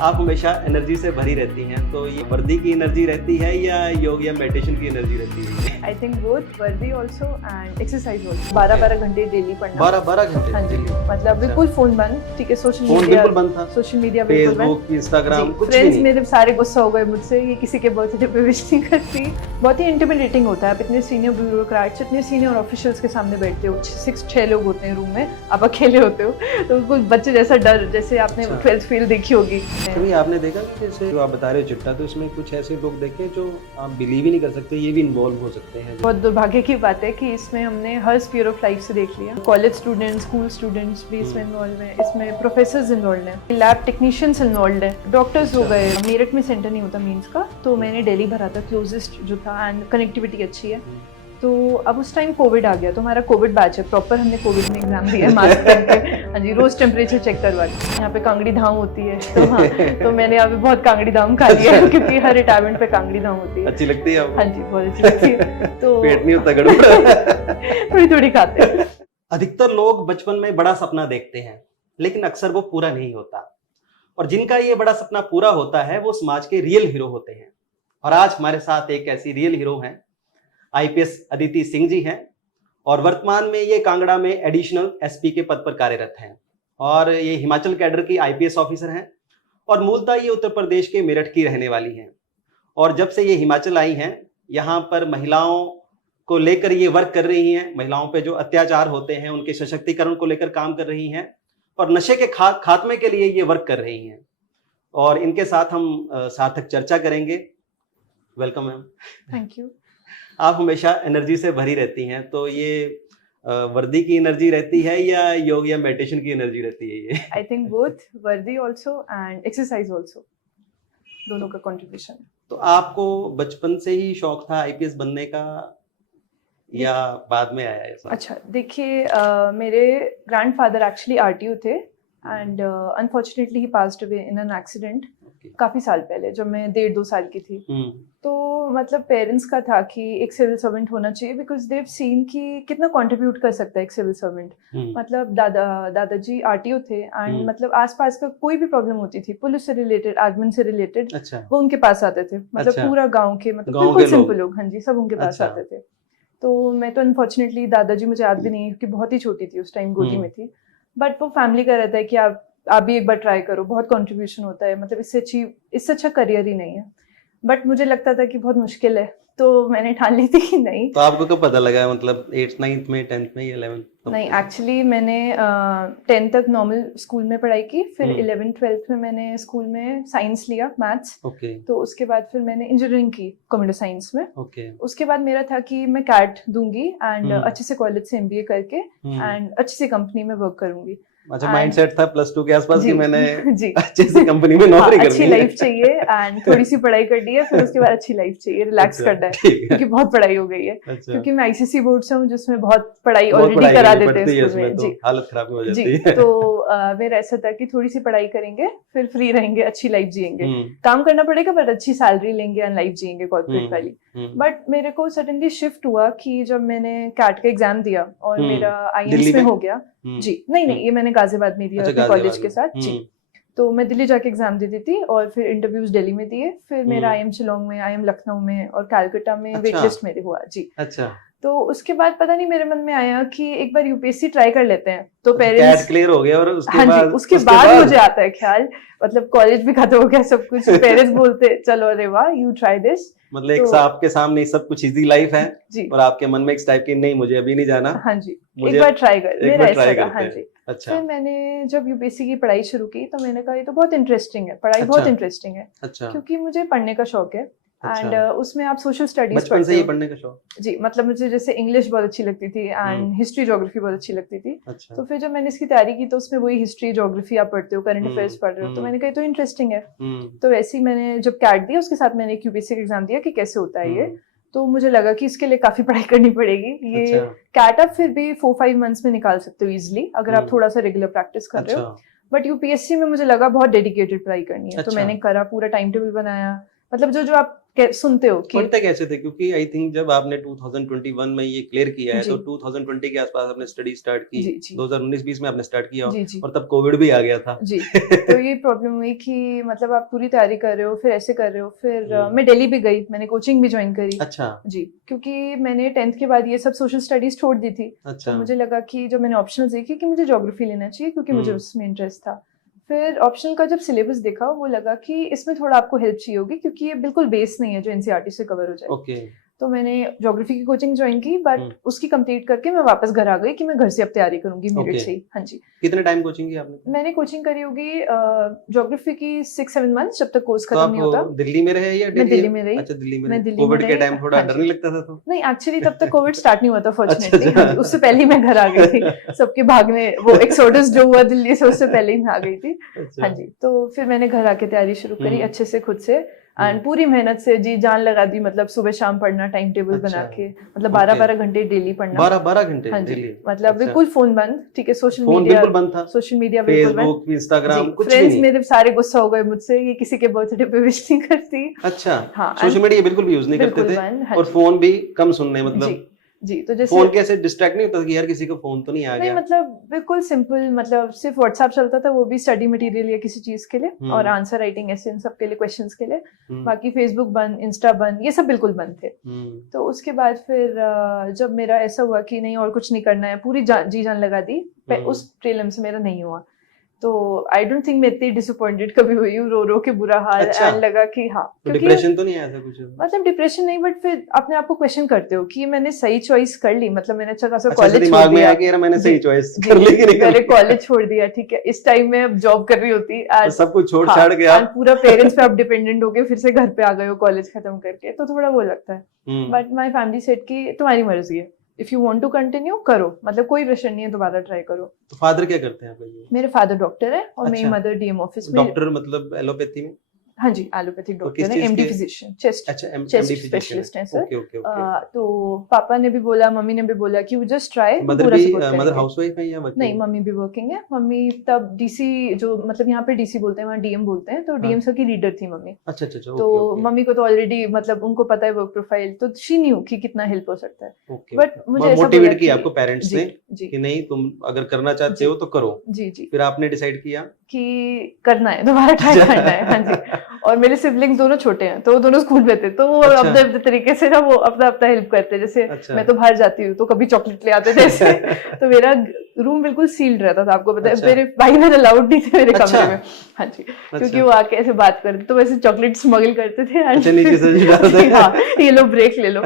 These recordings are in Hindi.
आप हमेशा एनर्जी से भरी रहती हैं, तो ये वर्दी की एनर्जी रहती है या योग या मेडिटेशन की एनर्जी रहती है? आई थिंक बोथ, वर्दी ऑल्सो एंड एक्सरसाइज ऑल्सो। 12-12 घंटे डेली पढ़ना। 12-12 घंटे? हाँ जी, मतलब बिल्कुल फोन बंद, ठीक है, सोशल फोन मीडिया बिल्कुल बंद था? सोशल मीडिया बिल्कुल बंद। फेसबुक, इंस्टाग्राम कुछ भी फ्रेंड्स नहीं? मेरे सारे गुस्सा हो गए मुझसे, ये किसी के बर्थडे पे विश नहीं करती। बहुत ही इंटिमिडेटिंग होता है, आप इतने सीनियर ब्यूरोक्रेट्स, इतने सीनियर ऑफिशियल्स के सामने बैठते हो, 6 लोग होते हैं रूम में, आप अकेले होते हो, तो बिल्कुल बच्चे जैसा डर, जैसे आपने 12th फेल देखी होगी। कभी आपने देखा कि जैसे जो आप बता रहे हो चिट्टा, तो इसमें कुछ ऐसे लोग देखे जो आप बिलीव ही नहीं कर सकते ये भी इन्वॉल्व हो सकते हैं? बहुत दुर्भाग्य की बात है कि इसमें हमने हर स्पीयर ऑफ लाइफ से देख लिया। कॉलेज स्टूडेंट्स, स्कूल स्टूडेंट्स भी इसमें इन्वॉल्व हैं, इसमें प्रोफेसर्स इन्वॉल्व हैं, लैब टेक्नीशियंस इन्वॉल्व हैं, डॉक्टर्स हो गए। मेरठ में सेंटर नहीं होता मीन्स का, तो मैंने दिल्ली भरा था, क्लोजेस्ट जो था, एंड कनेक्टिविटी अच्छी है। तो अब उस टाइम कोविड आ गया, तो हमारा कोविड बैच है, प्रॉपर हमने कोविड में एग्जाम दिया है, मास्क पहन के, हाँ जी, रोज टेम्परेचर चेक करवा के। यहाँ पे कांगड़ी धाम होती है, तो हाँ, तो मैंने यहाँ पे बहुत कांगड़ी धाम खा लिया है, क्योंकि हर रिटायरमेंट पे कांगड़ी धाम होती है। अच्छी लगती है आपको? हाँ जी, बहुत अच्छी लगती है। तो पेट नहीं होता गड़बड़? थोड़ी थोड़ी खाते हैं। अधिकतर लोग बचपन में बड़ा सपना देखते हैं, लेकिन अक्सर वो पूरा नहीं होता, और जिनका ये बड़ा सपना पूरा होता है वो समाज के रियल हीरो होते हैं। और आज हमारे साथ एक ऐसी रियल हीरो हैं, आईपीएस अदिति सिंह जी हैं, और वर्तमान में ये कांगड़ा में एडिशनल एसपी के पद पर कार्यरत हैं, और ये हिमाचल कैडर की आईपीएस ऑफिसर हैं, और मूलतः ये उत्तर प्रदेश के मेरठ की रहने वाली हैं। और जब से ये हिमाचल आई हैं, यहाँ पर महिलाओं को लेकर ये वर्क कर रही हैं, महिलाओं पे जो अत्याचार होते हैं उनके सशक्तिकरण को लेकर काम कर रही हैं, और नशे के खात्मे के लिए ये वर्क कर रही हैं। और इनके साथ हम सार्थक चर्चा करेंगे। Welcome ma'am. Thank you. आप हमेशा एनर्जी से भरी रहती हैं, तो ये वर्दी की एनर्जी रहती है या योग या मेडिटेशन की एनर्जी रहती है ये? आई थिंक बोथ, वर्दी ऑल्सो एंड एक्सरसाइज ऑल्सो, दोनों का कंट्रीब्यूशन। तो आपको बचपन से ही शौक था आईपीएस बनने का या बाद में आया ऐसा? अच्छा, देखिए, मेरे ग्रैंडफादर एक्चुअली आरटीओ थे, and unfortunately he passed away in an accident काफी साल पहले, जब मैं 1.5-2 साल की थी। तो मतलब पेरेंट्स का था कि एक सिविल सर्वेंट होना चाहिए, बिकॉज देव सीन कि कितना कंट्रीब्यूट कर सकता है एक सिविल सर्वेंट। मतलब दादाजी आरटीओ थे, एंड मतलब आसपास का कोई भी प्रॉब्लम होती थी, पुलिस से रिलेटेड, एडमिन से रिलेटेड, अच्छा। वो उनके पास आते थे। मतलब अच्छा। पूरा गाँव के, मतलब गाँव बिल्कुल के लोग। सिंपल लोग, हाँ जी, सब उनके पास अच्छा। आते थे। तो मैं तो अनफॉर्चुनेटली, दादाजी मुझे याद भी नहीं है, क्योंकि बहुत ही छोटी थी उस टाइम, गोदी में थी, बट वो फैमिली का रहता है कि आप भी एक बार ट्राई करो, बहुत कंट्रीब्यूशन होता है, मतलब इससे अच्छा करियर ही नहीं है। बट मुझे लगता था कि बहुत मुश्किल है, तो मैंने ठान ली थी कि नहीं। तो आपको कब पता लगा, मतलब 8th 9th में, 10th में या 11th? नहीं, एक्चुअली मैंने 10th तक नॉर्मल स्कूल में पढ़ाई की, फिर 11th 12th में मैंने स्कूल में साइंस लिया, मैथ्स। ओके। तो उसके बाद फिर मैंने इंजीनियरिंग की कंप्यूटर साइंस में। ओके। उसके बाद मेरा था कि मैं कैट दूंगी, एंड अच्छे से कॉलेज से एमबीए करके, एंड अच्छी सी कंपनी में वर्क करूंगी। अच्छा, माइंडसेट था +2 के आसपास कि मैंने जी अच्छी सी कंपनी में नौकरी करनी है, अच्छी लाइफ चाहिए, एंड थोड़ी सी पढ़ाई करनी है, फिर उसके बाद अच्छी लाइफ चाहिए, रिलैक्स करना है, क्योंकि बहुत पढ़ाई हो गई है। क्योंकि मैं आईसीएसई बोर्ड से हूँ, जिसमें बहुत पढ़ाई ऑलरेडी करा देते हैं स्कूल में, जी, हालत खराब हो जाती है। तो मेरा ऐसा था कि थोड़ी सी पढ़ाई करेंगे, फिर फ्री रहेंगे, अच्छी लाइफ जिएंगे, काम करना पड़ेगा बट अच्छी सैलरी लेंगे, एंड लाइफ जिएंगे कॉर्पोरेट वाली। बट मेरे को सडनली शिफ्ट हुआ कि जब मैंने कैट का एग्जाम दिया और मेरा आईएम्स में हो गया। जी नहीं, ये मैंने गाजियाबाद में दिया अपने कॉलेज के साथ। जी, तो मैं दिल्ली जाके एग्जाम देती थी, और फिर इंटरव्यूज दिल्ली में दिए, फिर मेरा आईएम शिलोंग में, आईएम लखनऊ में, और कलकत्ता में वेट लिस्ट मेरे हुआ। जी, अच्छा। तो उसके बाद पता नहीं मेरे मन में आया कि एक बार यूपीएससी ट्राई कर लेते हैं। तो पेरेंट्स क्लियर हो गया, और उसके हाँ बाद जी, उसके बाद मुझे आता है ख्याल, मतलब कॉलेज भी खत्म हो गया, सब कुछ। पेरेंट्स बोलते चलो, अरे वाह, यू ट्राई दिस। मतलब एक आपके सामने सब कुछ इजी लाइफ है जी, और आपके मन में एक टाइप की नहीं, मुझे अभी नहीं जाना। हाँ जी, एक बार ट्राई कर, मेरा ऐसा था। हाँ जी। अच्छा। फिर मैंने जब यूपीएससी की पढ़ाई शुरू की, तो मैंने कहा ये तो बहुत इंटरेस्टिंग है, पढ़ाई बहुत इंटरेस्टिंग है। अच्छा। क्योंकि मुझे पढ़ने का शौक है, एंड उसमें आप सोशल स्टडीज बचपन से ही पढ़ने का शौक? जी, मतलब मुझे जैसे इंग्लिश बहुत अच्छी लगती थी, एंड हिस्ट्री ज्योग्राफी बहुत अच्छी लगती थी। अच्छा। तो फिर जब मैंने इसकी तैयारी की, तो उसमें वही हिस्ट्री ज्योग्राफी आप पढ़ते हो, करंट अफेयर्स पढ़ रहे हो, तो मैंने कहा तो इंटरेस्टिंग है। तो वैसे ही मैंने जब कैट दिया, उसके साथ मैंने यूपीएससी का एग्जाम दिया कि कैसे होता है ये। तो मुझे लगा कि इसके लिए काफी पढ़ाई करनी पड़ेगी। ये कैट आप फिर भी 4-5 मंथ्स में निकाल सकते हो इजिली, अगर आप थोड़ा सा रेगुलर प्रैक्टिस कर रहे हो। बट यूपीएससी में मुझे लगा बहुत डेडिकेटेड पढ़ाई करनी है। तो मैंने करा, पूरा टाइम टेबल बनाया, मतलब जो जो आप सुनते हो कि पढ़ते कैसे थे, क्योंकि आई थिंक जब आपने 2021 में ये क्लियर किया है जी। तो 2020 के आसपास आपने स्टडी स्टार्ट की, जी जी 2019-20 में आपने स्टार्ट किया जी जी और तब कोविड भी आ गया था। जी। तो ये प्रॉब्लम हुई कि मतलब आप पूरी तैयारी कर रहे हो, फिर ऐसे कर रहे हो, फिर मैं दिल्ली भी गई, मैंने कोचिंग भी ज्वाइन करी। अच्छा जी, क्योंकि मैंने 10th के बाद ये सब सोशल स्टडीज छोड़ दी थी। अच्छा। तो मुझे लगा कि जब मैंने ऑप्शनल देखी कि मुझे ज्योग्राफी लेना चाहिए क्योंकि मुझे उसमें इंटरेस्ट था। फिर ऑप्शनल का जब सिलेबस देखा वो लगा कि इसमें थोड़ा आपको हेल्प चाहिए होगी क्योंकि ये बिल्कुल बेस नहीं है जो एनसीईआरटी से कवर हो जाए। ओके। तो मैंने ज्योग्राफी की कोचिंग ज्वाइन की, बट उसकी कंप्लीट करके मैं वापस घर आ गई कि मैं घर से अब तैयारी करूंगी मेरिट Okay. से ही। हाँ जी। कितने टाइम कोचिंग की आपने? मैंने कोचिंग करी होगी ज्योग्राफी की 6-7 मंथ्स, जब तक कोर्स तो खत्म नहीं होता। आप दिल्ली में रहे या मैं दिल्ली में रही। अच्छा दिल्ली में मैं रहे। दिल्ली में कोविड के रही। टाइम थोड़ा हाँ डर जी। नहीं लगता था तो? नहीं, एक्चुअली तब तक कोविड स्टार्ट नहीं हुआ था फॉर्चुनेटली। अच्छा। हाँ जी, उससे पहले ही मैं घर आ गई थी। सबके भागने, वो एक्सोडस जो हुआ दिल्ली से, उससे पहले ही मैं आ गई थी। अच्छा। हाँ जी, तो फिर मैंने घर आके तैयारी शुरू करी अच्छे से खुद से, एंड हम्म। पूरी मेहनत से जी जान लगा दी। मतलब सुबह शाम पढ़ना, टाइम टेबल अच्छा। बना के, मतलब 12-12 घंटे डेली पढ़ना। 12 घंटे हाँ जी, डेली? मतलब अच्छा। बिल्कुल फोन बंद, ठीक है, सोशल फोन मीडिया बिल्कुल बंद था? सोशल मीडिया बिल्कुल बंद। फेसबुक, इंस्टाग्राम कुछ भी फ्रेंड्स नहीं? मेरे सारे गुस्सा हो गए मुझसे, ये किसी के बर्थडे पे विश नहीं करती। अच्छा। हाँ, सोशल मीडिया बिल्कुल भी यूज नहीं करते बिल्कुल थे? बंद। हाँ और जी। फोन भी कम सुनने, जी मतलब जी, तो जैसे फोन कैसे डिस्ट्रैक्ट नहीं होता कि यार किसी को फोन तो नहीं आ नहीं, गया? मतलब बिल्कुल सिंपल, मतलब सिर्फ व्हाट्सएप चलता था, वो भी स्टडी मटेरियल या किसी चीज के लिए, और आंसर राइटिंग ऐसे इन सब के लिए, क्वेश्चंस के लिए। बाकी फेसबुक बंद, इंस्टा बंद, ये सब बिल्कुल बंद थे। तो उसके बाद फिर जब मेरा ऐसा हुआ कि नहीं और कुछ नहीं करना है, पूरी जी जान लगा दी, उस प्रीलिम से मेरा नहीं हुआ। तो आई डोंट थिंक मैं इतनी डिसअपॉइंटेड कभी हुई हूँ, रो रो के बुरा हाल। अच्छा। एंड लगा कि हाँ, तो क्योंकि डिप्रेशन तो नहीं आया था कुछ? मतलब डिप्रेशन नहीं, बट फिर अपने आप को क्वेश्चन करते हो कि मैंने सही चॉइस कर ली, मतलब मैंने अच्छा खासा अच्छा, कॉलेज छोड़ दिमाग में दिया। आया कि यार मैंने सही चॉइस जी, कर ली कि नहीं कर मैंने ली? कॉलेज छोड़ दिया, ठीक है, इस टाइम में अब जॉब कर रही होती तो सब कुछ छोड़ हाँ, छाड़ के और आप पूरा पेरेंट्स पे आप डिपेंडेंट हो गए, फिर से घर पे आ गए हो कॉलेज खत्म करके, तो थोड़ा वो लगता है। बट माय फैमिली सेड कि तुम्हारी मर्जी है, if you want to continue करो, मतलब कोई प्रेशर नहीं है, दोबारा ट्राई करो। तो फादर क्या करते हैं आपके? मेरे फादर डॉक्टर है और मेरी अच्छा। मदर डीएम ऑफिस में। डॉक्टर मतलब एलोपैथी में? हाँ जी, एलोपैथिक तो डॉक्टर किस है, चीज एमडी के? फिजिशियन, चेस्ट अच्छा, चेस्ट एमडी फिजिशियन स्पेशलिस्ट हैं सर। Okay okay okay. तो पापा ने भी बोला, मम्मी ने भी बोला कि जस्ट ट्राई, मदर पूरा भी सपोर्ट मदर करेंगे। हाउसवाइफ है या वर्किंग? नहीं, मम्मी भी वर्किंग है। मम्मी तब डीसी, जो मतलब यहाँ पे डीसी बोलते हैं, वहाँ डीएम बोलते हैं, तो डीएम सर की रीडर थी मम्मी। अच्छा अच्छा अच्छा। तो ओके मम्मी को तो ऑलरेडी, मतलब उनको पता है वर्क प्रोफाइल, तो शी न्यू कि कितना हेल्प हो सकता है। ओके। बट मुझे ऐसा बोला मोटिवेट किया कि आपको पेरेंट्स जी ने जी कि नहीं तुम अगर करना चाहते जी हो तो करो? जी जी, फिर आपने डिसाइड किया कि करना है, दोबारा ट्राई करना है। हाँ जी। और मेरे सिबलिंग्स दोनों छोटे हैं, तो वो दोनों स्कूल में थे, तो वो अच्छा। अपने अपने तरीके से ना, वो अपना अपना हेल्प करते हैं। जैसे अच्छा। मैं तो बाहर जाती हूँ तो कभी चॉकलेट ले आते थे ऐसे। तो मेरा रूम बिल्कुल सील्ड रहता था, आपको पता है। अच्छा। मेरे भाई मेरे अलाउड नहीं थे मेरे अच्छा। कमरे में। हाँ जी, क्योंकि अच्छा। वो आके ऐसे बात करते, तो वैसे चॉकलेट स्मगल करते थे। अच्छा, नीचे से भी डालते हैं। हाँ, ये लो ब्रेक ले लो।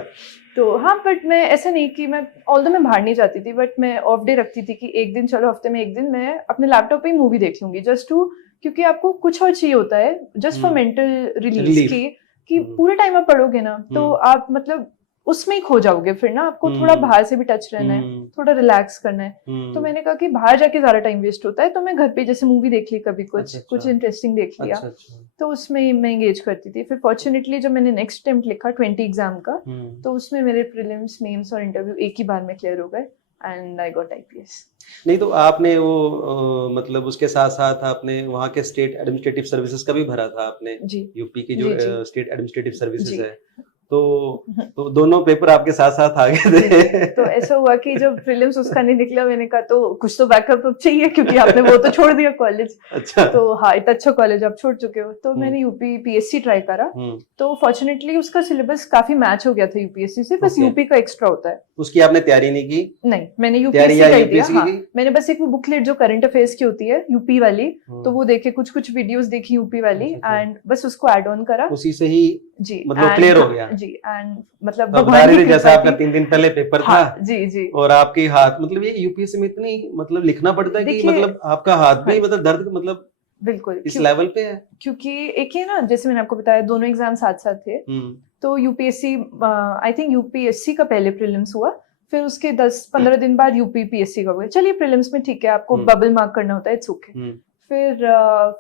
तो हाँ, बट मैं ऐसा नहीं कि मैं, ऑल्दो मैं बाहर नहीं जाती थी, बट मैं ऑफ डे रखती थी कि एक दिन, चलो हफ्ते में एक दिन मैं अपने लैपटॉप पे ही मूवी देख लूंगी, जस्ट टू, क्योंकि आपको कुछ और चाहिए होता है just for mental release Relief. कि पूरे टाइम आप पढ़ोगे ना, तो आप मतलब उसमें ही खो जाओगे। फिर ना आपको थोड़ा बाहर से भी टच रहना है, थोड़ा रिलैक्स करना है। तो मैंने कहा कि बाहर जाके ज्यादा टाइम वेस्ट होता है, तो मैं घर पे जैसे मूवी देख ली, कभी कुछ अच्छा, कुछ इंटरेस्टिंग देख लिया। अच्छा अच्छा। तो उसमें मैं एंगेज करती थी। फिर फॉर्चुनेटली जब मैंने नेक्स्ट अटेम्प्ट लिखा 20 एग्जाम का, तो उसमें मेरे प्रीलिम्स, मेंस और इंटरव्यू एक ही बार में क्लियर हो गए, एंड आई गॉट आईपीएस। नहीं तो आपने वो मतलब उसके साथ साथ आपने वहाँ के स्टेट एडमिनिस्ट्रेटिव सर्विसेज का भी भरा था आपने? जी यूपी की जो जी जी स्टेट एडमिनिस्ट्रेटिव सर्विसेज जी। है, तो दोनों पेपर आपके साथ साथ आ गए थे। तो ऐसा हुआ कि जब प्रीलिम्स उसका नहीं निकला, मैंने कहा तो कुछ तो बैकअप चाहिए, क्योंकि आपने वो तो छोड़ दिया कॉलेज। अच्छा। तो हाँ, इतना अच्छा कॉलेज आप छोड़ चुके हो। तो मैंने यूपी पीएससी ट्राई करा, तो फॉर्चुनेटली उसका सिलेबस काफी मैच हो गया था यूपीएससी से, बस यूपी का एक्स्ट्रा होता है। उसकी आपने तैयारी नहीं की? नहीं, मैंने यूपीएससी का ही दिया। हाँ, की? मैंने बस एक वो बुकलेट जो करंट अफेयर्स की होती है यूपी वाली, तो वो देखे, कुछ कुछ वीडियोस देखी यूपी वाली, एंड बस उसको ऐड ऑन करा। उसी से ही जी, मतलब क्लियर हो गया? जी, एंड मतलब तो भगवान की कृपा जैसा आपका थी। 3 दिन पहले पेपर था। हाँ, जी जी। और आपकी हाथ, मतलब ये यूपीएससी में इतनी मतलब लिखना पड़ता है कि मतलब आपका हाथ भी मतलब दर्द, मतलब बिल्कुल इस लेवल पे है? क्योंकि एक ही ना, जैसे मैंने आपको बताया, दोनों एग्जाम साथ साथ थे। तो यूपीएससी, आई थिंक यूपीएससी का पहले प्रीलिम्स हुआ, फिर उसके 10-15 दिन बाद यूपी पीएससी का हुआ। चलिए, प्रीलिम्स में ठीक है, आपको बबल मार्क करना होता है, इट्स ओके। फिर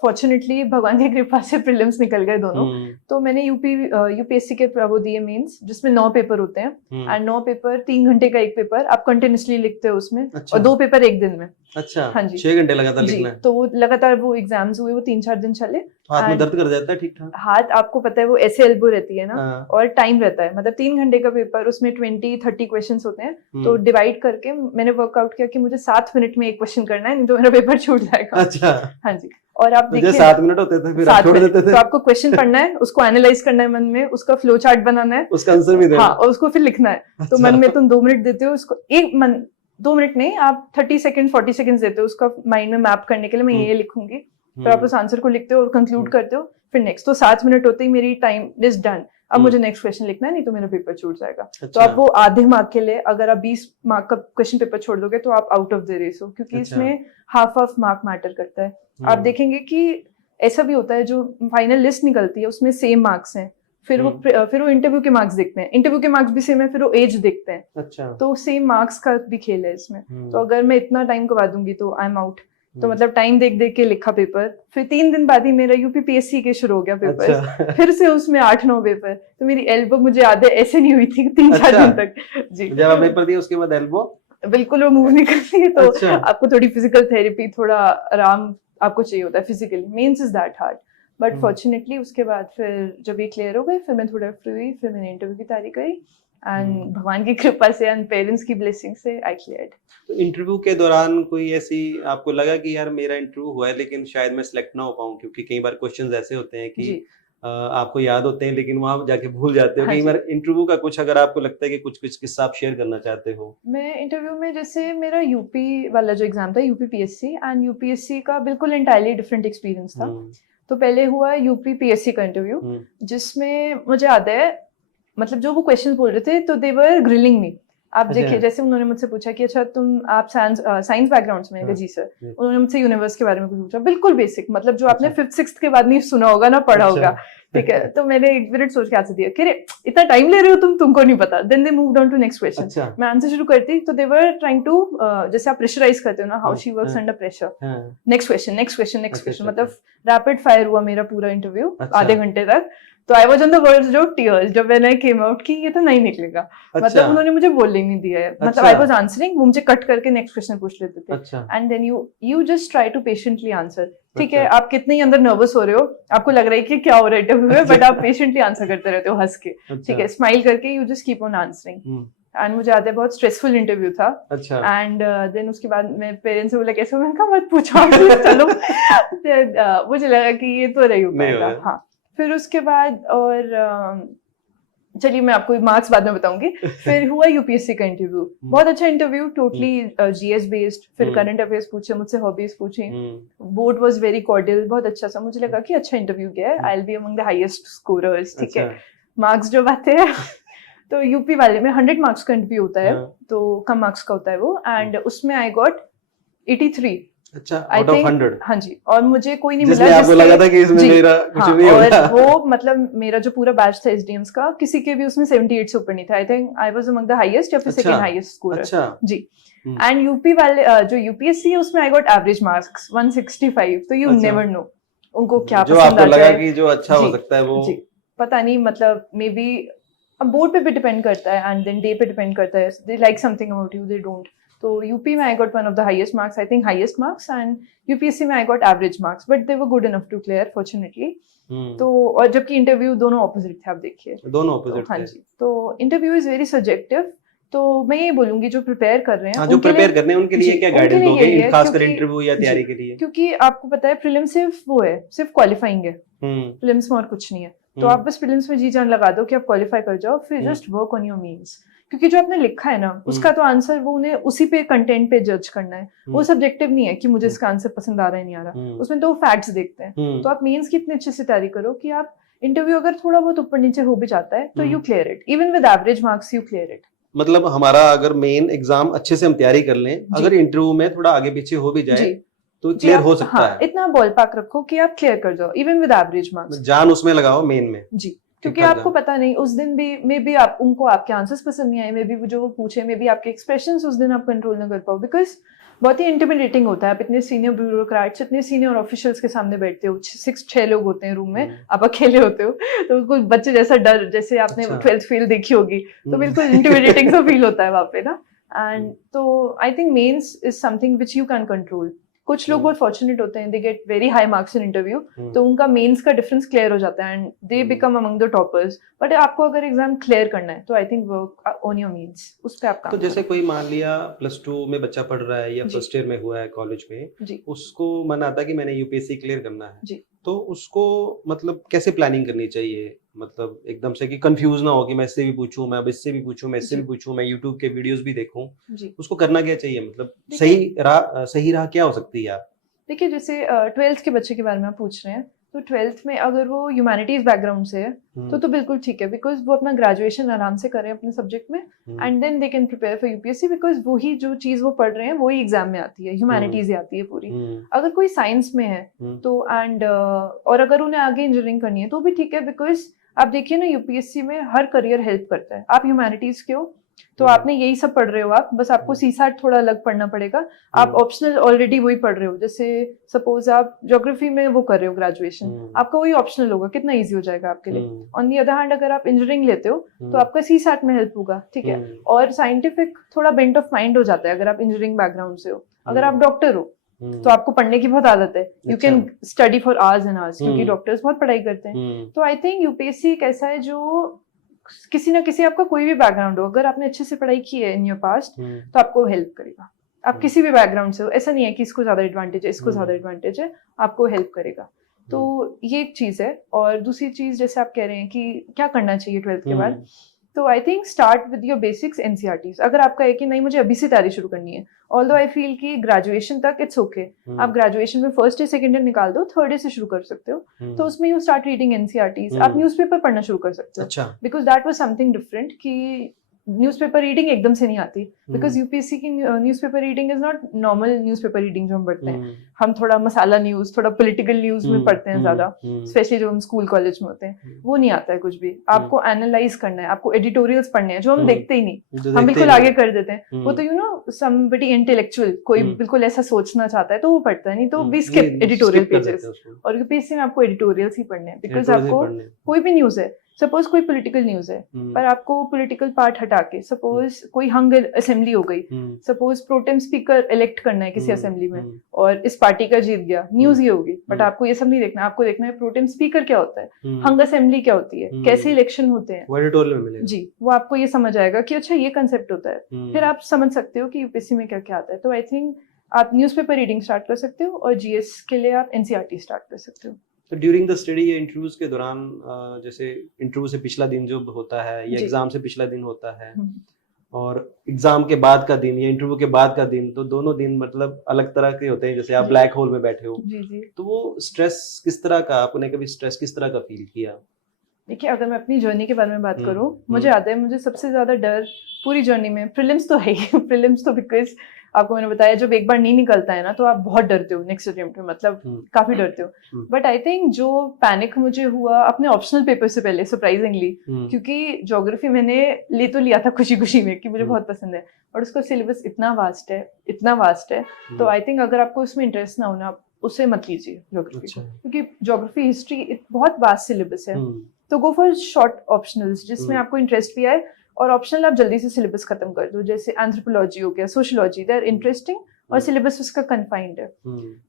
फॉर्चुनेटली भगवान की कृपा से प्रीलिम्स निकल गए दोनों। तो मैंने यूपीएससी के वो दिए मेंस, जिसमें 9 पेपर होते हैं, एंड 9 पेपर, 3 घंटे का एक पेपर, आप कंटिन्यूसली लिखते हो उसमें। अच्छा। और 2 पेपर एक दिन में। अच्छा। हाँ जी, 6 घंटे लगातार लिखना है? तो वो लगातार वो एग्जाम्स हुए, वो 3-4 दिन चले। हाथ में दर्द कर जाता है ठीक ठाक? हाथ आपको पता है वो ऐसे एल्बो रहती है ना, हाँ। और टाइम रहता है, मतलब 3 घंटे का पेपर, उसमें 20-30 क्वेश्चंस होते हैं, तो डिवाइड करके मैंने वर्कआउट किया कि मुझे 7 मिनट में एक क्वेश्चन करना है, नहीं तो मेरा पेपर छूट जाएगा। अच्छा। हाँ जी। और आप देखिए 7 मिनट होते थे फिर आप छोड़ देते थे? तो आपको क्वेश्चन पढ़ना है, उसको एनालाइज करना है मन में, उसका फ्लो चार्ट बनाना है, उसका आंसर भी देना। हाँ, और उसको फिर लिखना है। तो मन में तुम 2 मिनट देते हो उसको, 2 मिनट नहीं, आप 30 सेकंड 40 सेकंड देते हो उसका माइंड में मैप करने के लिए, मैं ये लिखूंगी, फिर आप उस आंसर को लिखते हो और कंक्लूड करते हो, फिर नेक्स्ट। तो 7 मिनट होते ही मेरी टाइम इज डन। अब मुझे नेक्स्ट क्वेश्चन लिखना है, नहीं तो मेरा पेपर छूट जाएगा। तो आप वो आधे मार्क के लिए अगर आप 20 मार्क का क्वेश्चन पेपर छोड़ दोगे तो आप आउट ऑफ द रेस हो, क्योंकि इसमें हाफ ऑफ मार्क मैटर करता है। आप देखेंगे कि ऐसा भी होता है, जो फाइनल लिस्ट निकलती है उसमें सेम मार्क्स हैं, फिर वो इंटरव्यू के मार्क्स देखते हैं, इंटरव्यू के मार्क्स भी सेम है, फिर वो एज देखते हैं। अच्छा। तो सेम मार्क्स का भी खेल है इसमें। तो अगर मैं इतना टाइम गवा दूंगी तो आई एम आउट। तो मतलब टाइम देख देख के लिखा पेपर, फिर 3 दिन बाद ही मेरा यूपीपीएससी के शुरू हो गया पेपर। अच्छा। फिर से उसमें 8-9 पेपर। तो मेरी एल्बो मुझे याद है ऐसे नहीं हुई थी 3-4 दिन तक। जी। जब आप पेपर दिए उसके बाद एल्बो बिल्कुल वो मूव नहीं करती है, तो अच्छा। आपको थोड़ी फिजिकल थेरेपी, थोड़ा आराम आपको चाहिए होता है physically. Mains is that hard, but fortunately उसके बाद फिर जब ये क्लियर हो गए, फिर मैं थोड़ा फ्री हुई, फिर मैंने इंटरव्यू की तैयारी करी, एंड भगवान की कृपा से एंड पेरेंट्स की ब्लेसिंग से आई क्लियर्ड। तो इंटरव्यू के दौरान कोई ऐसी आपको लगा कि यार मेरा इंटरव्यू हुआ है लेकिन शायद मैं सिलेक्ट ना हो पाऊं, क्योंकि कई बार क्वेश्चंस ऐसे होते हैं कि आपको याद होते हैं लेकिन वहां जाके भूल जाते हो। कई बार इंटरव्यू का कुछ अगर आपको लगता है कि कुछ किस्सा आप शेयर करना चाहते हो। मैं इंटरव्यू में, जैसे मेरा यूपी वाला जो एग्जाम था, यूपीपीएससी, एंड यूपीएससी का बिल्कुल एंटायरली डिफरेंट एक्सपीरियंस था। तो पहले हुआ यूपीपीएससी का इंटरव्यू, जिसमें मुझे याद है, मतलब जो वो क्वेश्चन बोल रहे थे तो दे वर ग्रिलिंग मी। आप देखिए, जैसे उन्होंने मुझसे पूछा कि अच्छा आप साइंस बैकग्राउंड से, मैंने कहा जी सर। उन्होंने मुझसे यूनिवर्स के बारे में कुछ पूछा, बिल्कुल बेसिक, मतलब जो आपने 5th 6th के बाद नहीं सुना होगा ना, पढ़ा होगा, ठीक है। तो मैंने 1 मिनट सोच के आंसर दिया कि अरे इतना टाइम ले रहे हो तुमको नहीं पता। Then they moved on to next question. मैं आंसर शुरू करती तो दे वर ट्राइंग टू, जैसे आप प्रेशराइज करते हो ना, how she works under pressure, next question next question next question, मतलब रैपिड फायर हुआ मेरा पूरा इंटरव्यू आधे घंटे तक। तो I was on the verge of tears जब व्हेन आई केम आउट कि ये तो नहीं निकलेगा। अच्छा। मतलब उन्होंने मुझे बोलने नहीं दिया है। अच्छा। मतलब आई वाज आंसरिंग, वो मुझे कट करके नेक्स्ट क्वेश्चन पूछ लेते थे। अच्छा। And then you just try to patiently answer. ठीक है, आप कितने ही अंदर नर्वस हो रहे हो, आपको लग रहा है कि क्या हो रहा है इंटरव्यू में, बट आप पेशेंटली आंसर करते रहते हो हंस के। ठीक है, स्माइल करके you just keep on answering. And मुझे याद है बहुत स्ट्रेसफुल इंटरव्यू था। अच्छा। एंड देन उसके बाद मैं पेरेंट्स से बोला कैसे, मैंने कहा मत पूछो चलो। मुझे लगा कि ये तो नहीं हो पाएगा। हाँ, फिर उसके बाद, और चलिए मैं आपको मार्क्स बाद में बताऊंगी। फिर हुआ यूपीएससी का इंटरव्यू, बहुत अच्छा इंटरव्यू, टोटली जीएस बेस्ड। फिर करंट अफेयर्स पूछे मुझसे, हॉबीज पूछी, बोर्ड वाज वेरी कॉर्डियल, बहुत अच्छा सा। मुझे लगा कि अच्छा इंटरव्यू गया है, I will be among the highest scorers. ठीक है, मार्क्स जब आते हैं तो यूपी वाले में 100 मार्क्स का इंटरव्यू होता है, तो कम मार्क्स का होता है वो, एंड उसमें आई गॉट 83। अच्छा, आउट ऑफ 100। हाँ जी, और मुझे कोई नहीं मिला आपको लगा था कि इसमें मेरा कुछ नहीं होगा। और वो मतलब मेरा जो पूरा बैच था एसडीएम्स का, किसी के भी उसमें 78 से ऊपर नहीं था। I think I was among the highest या फिर सेकंड हाईएस्ट स्कोरर। अच्छा जी। एंड यूपी वाले जो यूपीएससी है उसमें आई गॉट एवरेज मार्क्स 165। तो यू नेवर नो उनको क्या पसंद आता है, जो आपको लगा कि जो अच्छा हो सकता है वो पता नहीं, मतलब मे बी अब बोर्ड पे भी डिपेंड करता है, एंड देन डे पे डिपेंड करता है, they like something about you, they don't. तो यूपी में I got one of the highest marks, I think highest marks, and UPSC में I got average marks, but they were good enough to clear fortunately. तो और जबकि इंटरव्यू दोनों ऑपोजिट थे, आप देखिए दोनों ऑपोजिट। हाँ जी, तो इंटरव्यू इज वेरी सब्जेक्टिव। तो मैं ये बोलूंगी जो प्रिपेयर कर रहे हैं, जो प्रिपेयर कर रहे हैं उनके लिए क्या गाइडेंस दोगे, खासकर इंटरव्यू या तैयारी के लिए? क्योंकि आपको पता है प्रीलिम सिर्फ वो है, सिर्फ क्वालिफाइंग है, प्रीलिम्स में और कुछ नहीं है। तो आप बस प्रीलिम्स में जी जान लगा दो कि आप क्वालिफाई कर जाओ, फिर just work on your means. क्योंकि जो आपने लिखा है ना उसका तो आंसर वो उन्हें उसी पे कंटेंट पे जज करना है, वो सब्जेक्टिव नहीं है कि मुझे इसका आंसर पसंद आ रहा है नहीं आ रहा, उसमें तो फैक्ट्स देखते हैं। तो आप मीन्स की इतने अच्छे से तैयारी करो कि आप इंटरव्यू अगर थोड़ा बहुत ऊपर नीचे हो भी जाता है तो you clear it, even with average marks you clear it. मतलब हमारा अगर मेन एग्जाम अच्छे से हम तैयारी कर लें, अगर इंटरव्यू में थोड़ा आगे पीछे हो भी जाए तो क्लियर हो सकता है। इतना बॉल पार्क रखो कि आप क्लियर कर जाओ इवन विद एवरेज मार्क्स। जान उसमें लगाओ मेन में जी, क्योंकि आपको पता नहीं उस दिन भी मे बी आप उनको आपके आंसर्स पसंद नहीं आए, मे बी जो वो पूछे, मे बी आपके एक्सप्रेशंस उस दिन आप कंट्रोल ना कर पाओ, बिकॉज बहुत ही इंटिमिडेटिंग होता है। आप इतने सीनियर ब्यूरोक्रेट्स, इतने सीनियर ऑफिशियल्स के सामने बैठते हो, 6 लोग होते हैं रूम में, आप अकेले होते हो, तो बिल्कुल बच्चे जैसा डर, जैसे आपने 12th फेल देखी होगी, तो बिल्कुल इंटिमिडेटिंग सा फील होता है वहाँ पे ना। एंड तो I think mains is something which you can control, कुछ लोग बहुत फॉर्चुनेट होते हैं, they get very high marks in interview, तो उनका मेंस का डिफरेंस क्लियर हो जाता है and they become among the toppers. But आपको अगर एग्जाम क्लियर करना है तो I think work on your mains, उस पर आप काम तो जैसे कोई मान लिया +2 में बच्चा पढ़ रहा है या जी। फर्स्ट ईयर में हुआ है कॉलेज में, जी उसको मन आता है कि मैंने यूपीएससी क्लियर करना है, जी तो उसको मतलब कैसे प्लानिंग करनी चाहिए? मतलब एकदम से कि कंफ्यूज ना हो कि मैं इससे भी पूछूं, मैं अब इससे भी पूछूं, मैं इससे जी भी पूछूं, मैं यूट्यूब के वीडियोस भी देखूं, जी। उसको करना क्या चाहिए? मतलब देखिए सही राह क्या हो सकती है आप? देखिए जैसे 12th के बच्चे के बारे में आप पूछ रहे हैं, तो 12th में अगर वो ह्यूमैनिटीज बैकग्राउंड से है तो बिल्कुल ठीक है, बिकॉज वो अपना ग्रेजुएशन आराम से करें अपने सब्जेक्ट में and then they can prepare for UPSC, because वही जो चीज़ वो पढ़ रहे हैं वही एग्जाम में आती है, ह्यूमैनिटीज ही आती है पूरी। अगर कोई साइंस में है तो एंड और अगर उन्हें आगे इंजीनियरिंग करनी है तो भी ठीक है, बिकॉज आप देखिए ना यूपीएससी में हर करियर हेल्प करता है। आप ह्यूमैनिटीज के हो तो आपने यही सब पढ़ रहे हो, आप बस आपको सीसैट थोड़ा अलग पढ़ना पड़ेगा, आप ऑप्शनल ऑलरेडी वही पढ़ रहे हो। जैसे सपोज आप ज्योग्राफी में वो कर रहे हो ग्रेजुएशन, आपका वही ऑप्शनल होगा, कितना इजी हो जाएगा आपके लिए। ऑन दी अदर हैंड अगर आप इंजीनियरिंग लेते हो तो आपका सीसैट में हेल्प होगा, ठीक है। और साइंटिफिक थोड़ा बेंट ऑफ माइंड हो जाता है अगर आप इंजीनियरिंग बैकग्राउंड से हो। अगर आप डॉक्टर हो तो आपको पढ़ने की बहुत आदत है, you can study for hours and hours, क्योंकि डॉक्टर्स बहुत पढ़ाई करते हैं। तो आई थिंक यूपीएससी एक ऐसा है जो किसी ना किसी, आपका कोई भी बैकग्राउंड हो, अगर आपने अच्छे से पढ़ाई की है इन योर पास्ट तो आपको हेल्प करेगा। आप किसी भी बैकग्राउंड से हो, ऐसा नहीं है कि इसको ज्यादा एडवांटेज है इसको ज्यादा एडवांटेज है, आपको हेल्प करेगा। तो ये एक चीज है। और दूसरी चीज जैसे आप कह रहे हैं कि क्या करना चाहिए 12th के बाद, तो I think start with your basics NCERTs. अगर आपका है कि नहीं मुझे अभी से तैयारी शुरू करनी है, ऑल्दो आई फील कि ग्रेजुएशन तक इट्स ओके, आप ग्रेजुएशन में फर्स्ट ईयर सेकंड ईयर निकाल दो, थर्ड ईयर से शुरू कर सकते हो। तो उसमें यू स्टार्ट रीडिंग एनसीईआरटीज, आप न्यूज़पेपर पढ़ना शुरू कर सकते हो, because that was something different कि न्यूज़पेपर रीडिंग एकदम से नहीं आती, बिकॉज यूपीएससी की newspaper reading is not normal newspaper reading जो हम पढ़ते हैं। हम थोड़ा मसाला न्यूज, थोड़ा पॉलिटिकल न्यूज में पढ़ते हैं ज्यादा, स्पेशली जो हम स्कूल कॉलेज में होते हैं, वो नहीं आता है कुछ भी। आपको एनालाइज करना है, आपको एडिटोरियल्स पढ़ने हैं जो हम देखते ही नहीं, हम बिल्कुल आगे कर देते हैं। वो तो यू नो समबडी इंटेलेक्चुअल कोई बिल्कुल ऐसा सोचना चाहता है तो वो पढ़ता है, नहीं तो वी स्किप एडिटोरियल पेजेस। और यूपीएससी में आपको एडिटोरियल्स ही पढ़ने हैं, बिकॉज आपको कोई भी न्यूज है, सपोज कोई पॉलिटिकल न्यूज है पर आपको पॉलिटिकल पार्ट हटा के, सपोज कोई हंग असेंबली हो गई, सपोज प्रोटेम स्पीकर इलेक्ट करना है किसी असेंबली में और इस पार्टी का जीत गया, न्यूज ये होगी। बट आपको ये सब नहीं देखना, आपको देखना है प्रोटेम स्पीकर क्या होता है, हंग असेंबली क्या होती है, कैसे इलेक्शन होते हैं जी, वो आपको ये समझ आएगा कि अच्छा ये कंसेप्ट होता है। फिर आप समझ सकते हो कि यूपीएससी में क्या क्या आता है। तो आई थिंक आप न्यूज़पेपर रीडिंग स्टार्ट कर सकते हो और जीएस के लिए आप एनसीईआरटी स्टार्ट कर सकते हो। तो ड्यूरिंग द स्टडी या इंटरव्यूज के दौरान, जैसे इंटरव्यू से पिछला दिन जो होता है या एग्जाम से पिछला दिन होता है और एग्जाम के बाद का दिन या इंटरव्यू के बाद का दिन, तो दोनों दिन मतलब अलग तरह के होते हैं। जैसे आप ब्लैक होल में बैठे हो, तो वो स्ट्रेस किस तरह का, आपने कभी स्ट्रेस किस तरह का फील किया? देखिए अगर मैं अपनी जर्नी के बारे में बात करूं, मुझे आता है मुझे सबसे ज्यादा डर पूरी जर्नी में प्रीलिम्स तो है ही। प्रीलिम्स तो बिकॉज आपको मैंने बताया जब एक बार नहीं निकलता है ना तो आप बहुत डरते हो नेक्स्ट अटेम्प्ट में, मतलब काफी डरते हो। बट आई थिंक जो पैनिक मुझे हुआ अपने ऑप्शनल पेपर से पहले, सरप्राइजिंगली, क्योंकि ज्योग्राफी मैंने ले तो लिया था खुशी खुशी में कि मुझे बहुत पसंद है, और उसका सिलेबस इतना वास्ट है, इतना वास्ट है। तो आई थिंक अगर आपको उसमें इंटरेस्ट ना हो ना, उससे मत लीजिए ज्योग्राफी को, क्योंकि ज्योग्राफी हिस्ट्री बहुत वास्ट सिलेबस है। तो गो फॉर शॉर्ट ऑप्शनल्स जिसमें आपको इंटरेस्ट भी आए, और ऑप्शनल आप जल्दी से सिलेबस खत्म कर दो। जैसे एंथ्रोपोलॉजी हो गया, सोशियोलॉजी, दे आर इंटरेस्टिंग और सिलेबस उसका कन्फाइंड है।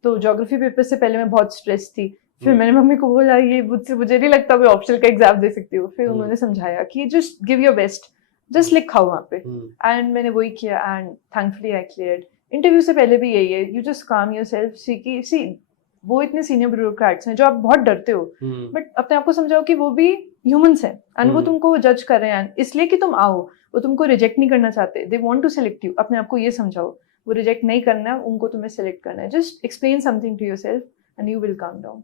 तो ज्योग्राफी पेपर से पहले मैं बहुत स्ट्रेस थी, फिर मैंने मम्मी को बोला ये मुझे नहीं लगता मैं ऑप्शनल का एग्जाम दे सकती हूँ। फिर उन्होंने समझाया कि just give your best, just लिखा वहाँ पे, एंड मैंने वही किया and thankfully I cleared. Interview से पहले भी यही है, यू जस्ट काम योरसेल्फ, सी वो इतने सीनियर ब्यूरोक्रेट्स हैं जो आप बहुत डरते हो, बट अपने आप को समझाओ कि वो भी ह्यूमंस हैं एंड वो तुमको जज कर रहे हैं इसलिए कि तुम आओ, वो तुमको रिजेक्ट नहीं करना चाहते, they want to select you. अपने आप को ये समझाओ वो रिजेक्ट नहीं करना है, उनको तुम्हें सेलेक्ट करना है। Just explain something to yourself and you will calm down.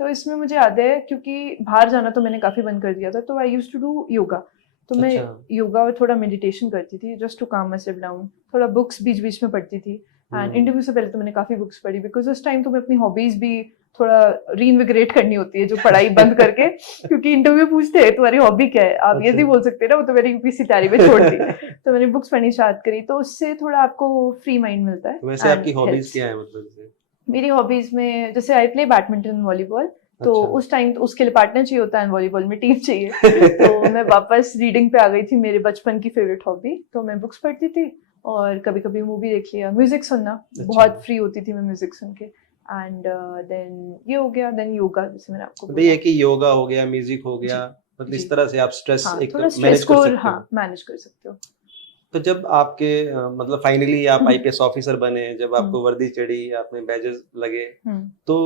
तो इसमें मुझे याद है, क्योंकि बाहर जाना तो मैंने काफी बंद कर दिया था, तो I used to do yoga. तो मैं योगा और थोड़ा मेडिटेशन करती थी जस्ट टू काम माई सेल्फ डाउन। थोड़ा बुक्स बीच बीच में पढ़ती थी, एंड इंटरव्यू से पहले तो मैंने काफी बुक्स पढ़ी, बिकॉज उस टाइम तो मैं अपनी हॉबीज भी थोड़ा रीइन्विगरेट करनी होती है, जो पढ़ाई बंद करके, क्योंकि इंटरव्यू पूछते हैं तुम्हारी हॉबी क्या है, आप ये भी बोल सकते हैं ना, वो तो मैंने यूपीएससी तैयारी में छोड़ दी। तो मैंने बुक्स पढ़नी स्टार्ट करी, तो उससे थोड़ा आपको फ्री माइंड मिलता है। वैसे आपकी हॉबीज क्या है? मतलब मेरी हॉबीज में जैसे आई प्ले बैडमिंटन, वॉलीबॉल, तो उस टाइम तो उसके लिए पार्टनर चाहिए होता है, वॉलीबॉल में टीम चाहिए। तो मैं वापस रीडिंग पे आ गई थी, मेरे बचपन की फेवरेट हॉबी। तो मैं बुक्स पढ़ती थी और कभी कभी मूवी देख लिया, म्यूजिक सुनना, बहुत फ्री होती थी मैं म्यूजिक सुन के। एंड देन ये हो गया, देन योगा, जैसे मैंने आपको मतलब ये कि योगा हो गया, म्यूजिक हो जी गया, मतलब जी इस तरह से आप स्ट्रेस हाँ, एक थोड़ा मैनेज स्ट्रेस कर को सकते हाँ हो। मैनेज कर सकते हो। तो जब आपके मतलब फाइनली आप आईपीएस ऑफिसर बने, जब आपको वर्दी चढ़ी, आपने बैजेस लगे, तो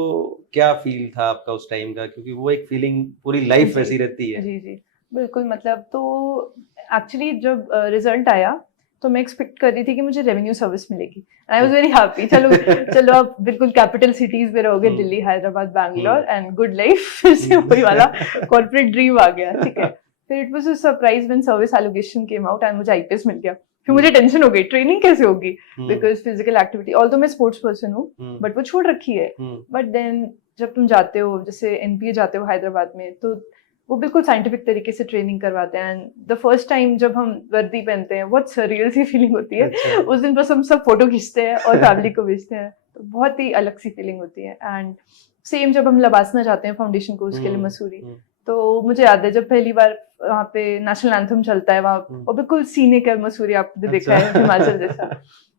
क्या फील था आपका उस टाइम का? क्योंकि वो एक फीलिंग पूरी लाइफ जी वैसी रहती है। जी जी बिल्कुल। मतलब तो एक्चुअली जब रिजल्ट आया तो मैं एक्सपेक्ट कर रही थी कि मुझे रेवेन्यू सर्विस मिलेगी। आई वाज वेरी हैप्पी, चलो चलो आप बिल्कुल कैपिटल सिटीज में रहोगे, Delhi, Hyderabad, Bangalore, and good life, फिर से वही वाला कॉर्पोरेट ड्रीम आ गया, ठीक है। फिर it was a surprise when service allocation came out and मुझे आईपीएस मिल गया। फिर मुझे टेंशन हो गई, ट्रेनिंग कैसे होगी, बिकॉज फिजिकल एक्टिविटी, ऑल्दो मैं स्पोर्ट्स पर्सन हूँ बट वो छोड़ रखी है। बट देन जब तुम जाते हो, जैसे एनपीए जाते हो हैदराबाद में, तो वो बिल्कुल साइंटिफिक तरीके से ट्रेनिंग करवाते हैं। एंड द फर्स्ट टाइम जब हम वर्दी पहनते हैं, बहुत सरियल सी फीलिंग होती है। अच्छा। उस दिन बस हम सब फोटो खींचते हैं और फैमिली को भेजते हैं, तो बहुत ही अलग सी फीलिंग होती है। एंड सेम जब हम लबासना जाते हैं फाउंडेशन कोर्स के लिए मसूरी, तो मुझे याद है जब पहली बार वहाँ पे नेशनल एंथम चलता है वहाँ, और बिल्कुल सीनिक है मसूरी, आपने देखा है हिमाचल जैसा।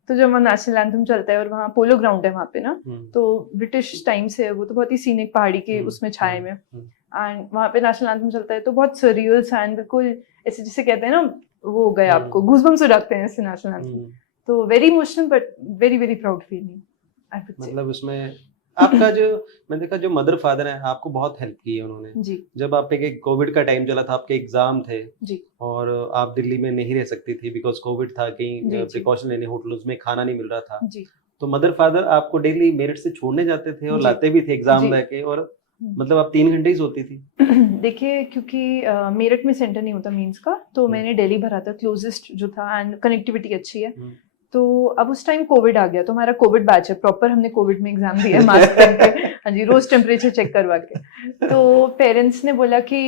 तो जब वहाँ नेशनल एंथम चलता है और वहाँ पोलो ग्राउंड है वहाँ पे ना, तो ब्रिटिश टाइम से वो तो बहुत ही सीनिक पहाड़ी के उसमें छाए में, एंड वहाँ पे नेशनल एंथम चलता है तो बहुत सरियल सा एंड बिल्कुल ऐसे जिसे कहते हैं ना, वो हो गए आपको गूज़बम्स हो जाते हैं ऐसे नेशनल एंथम। तो very emotional but very very proud feeling, I would say. मतलब उसमें आपका जो मैंने देखा, जो मदर फादर है आपको बहुत हेल्प की है उन्होंने जी। जब आप पे कोविड का टाइम चला था, आपके एग्जाम थे जी। और आप दिल्ली में नहीं रह सकती थी बिकॉज कोविड था, कहीं प्रिकॉशन लेने, होटलों में खाना नहीं मिल रहा था। जी। तो मदर फादर आपको डेली मेरठ से छोड़ने जाते थे और लाते भी थे एग्जाम लेके, और मतलब आप 3 घंटे ही सोती थी? देखिए, क्योंकि मेरठ में सेंटर नहीं होता मींस का, तो मैंने दिल्ली भरा था, क्लोजेस्ट जो था, एंड कनेक्टिविटी अच्छी है। तो अब उस टाइम कोविड आ गया, तो हमारा कोविड बैच है प्रॉपर, हमने कोविड में एग्जाम दिया है मास्क पहन के, हाँ जी, रोज टेम्परेचर चेक करवा के। तो पेरेंट्स ने बोला कि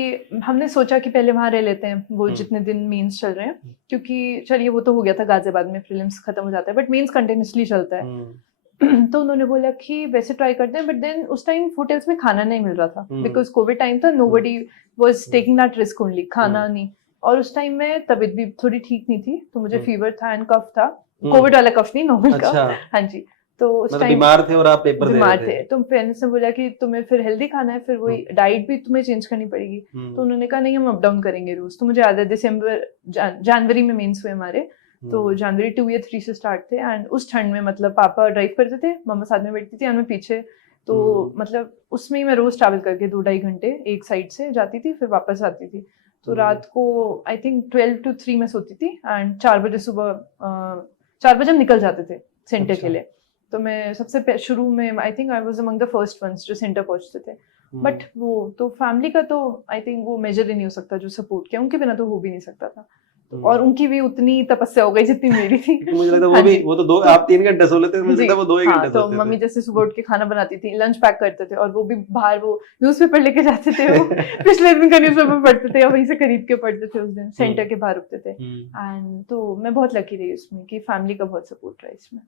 हमने सोचा कि पहले वहां रह लेते हैं वो जितने दिन मेंस चल रहे हैं, क्योंकि चलिए वो तो हो गया था गाजियाबाद में, प्रीलिम्स खत्म हो जाता है बट मेंस कंटिन्यूसली चलता है। तो उन्होंने बोला कि वैसे ट्राई करते हैं, बट देन उस टाइम होटल्स में खाना नहीं मिल रहा था बिकॉज कोविड टाइम था, nobody was taking that risk only, खाना नहीं। और उस टाइम में तबीयत भी थोड़ी ठीक नहीं थी, तो मुझे फीवर था एंड कफ था, कोविड वाला कफ नहीं, नॉर्मल कफ। हाँ जी। तो उस मतलब टाइम बीमार थे और आप पेपर दे रहे थे। तो पेरेंट्स ने बोला कि तुम्हें फिर हेल्दी खाना है, फिर वही डाइट भी तुम्हें चेंज करनी पड़ेगी। तो उन्होंने कहा नहीं, हम अप डाउन करेंगे रोज। तो मुझे याद है दिसंबर जनवरी में मेंस हुए हमारे, तो जनवरी 2 या 3 से स्टार्ट थे। एंड उस ठंड में मतलब पापा ड्राइव करते थे, मम्मा साथ में बैठती थी और मैं पीछे, तो मतलब उसमें ही मैं रोज ट्रैवल करके 2-2.5 घंटे एक साइड से जाती थी, फिर वापस आती थी। तो रात को आई थिंक 12 to 3 में सोती थी एंड 4 बजे सुबह 4 बजे हम निकल जाते थे सेंटर के लिए। तो मैं सबसे शुरू में I think I was among the first ones जो सेंटर पहुंचते थे। बट वो तो फैमिली का तो आई थिंक वो मेजर ही नहीं हो सकता जो सपोर्ट किया, उनके बिना तो हो भी नहीं सकता था। तो और उनकी भी उतनी तपस्या हो गई जितनी मेरी थी। मुझे लगता है वो तो दो, आप 3 घंटे सो लेते थे, मुझे लगता है वो 2 घंटे तो मम्मी जैसे सुबह उठ के खाना बनाती थी, लंच पैक करते थे, और वो भी बाहर वो न्यूज़पेपर लेके जाते थे, वो पिछले दिन का न्यूज़पेपर पढ़ते थे या वहीं से खरीद के पढ़ते थे, उस दिन सेंटर के बाहर रुकते थे। एंड तो मैं बहुत लकी रही उसमें कि फैमिली का बहुत सपोर्ट रहा इसमें।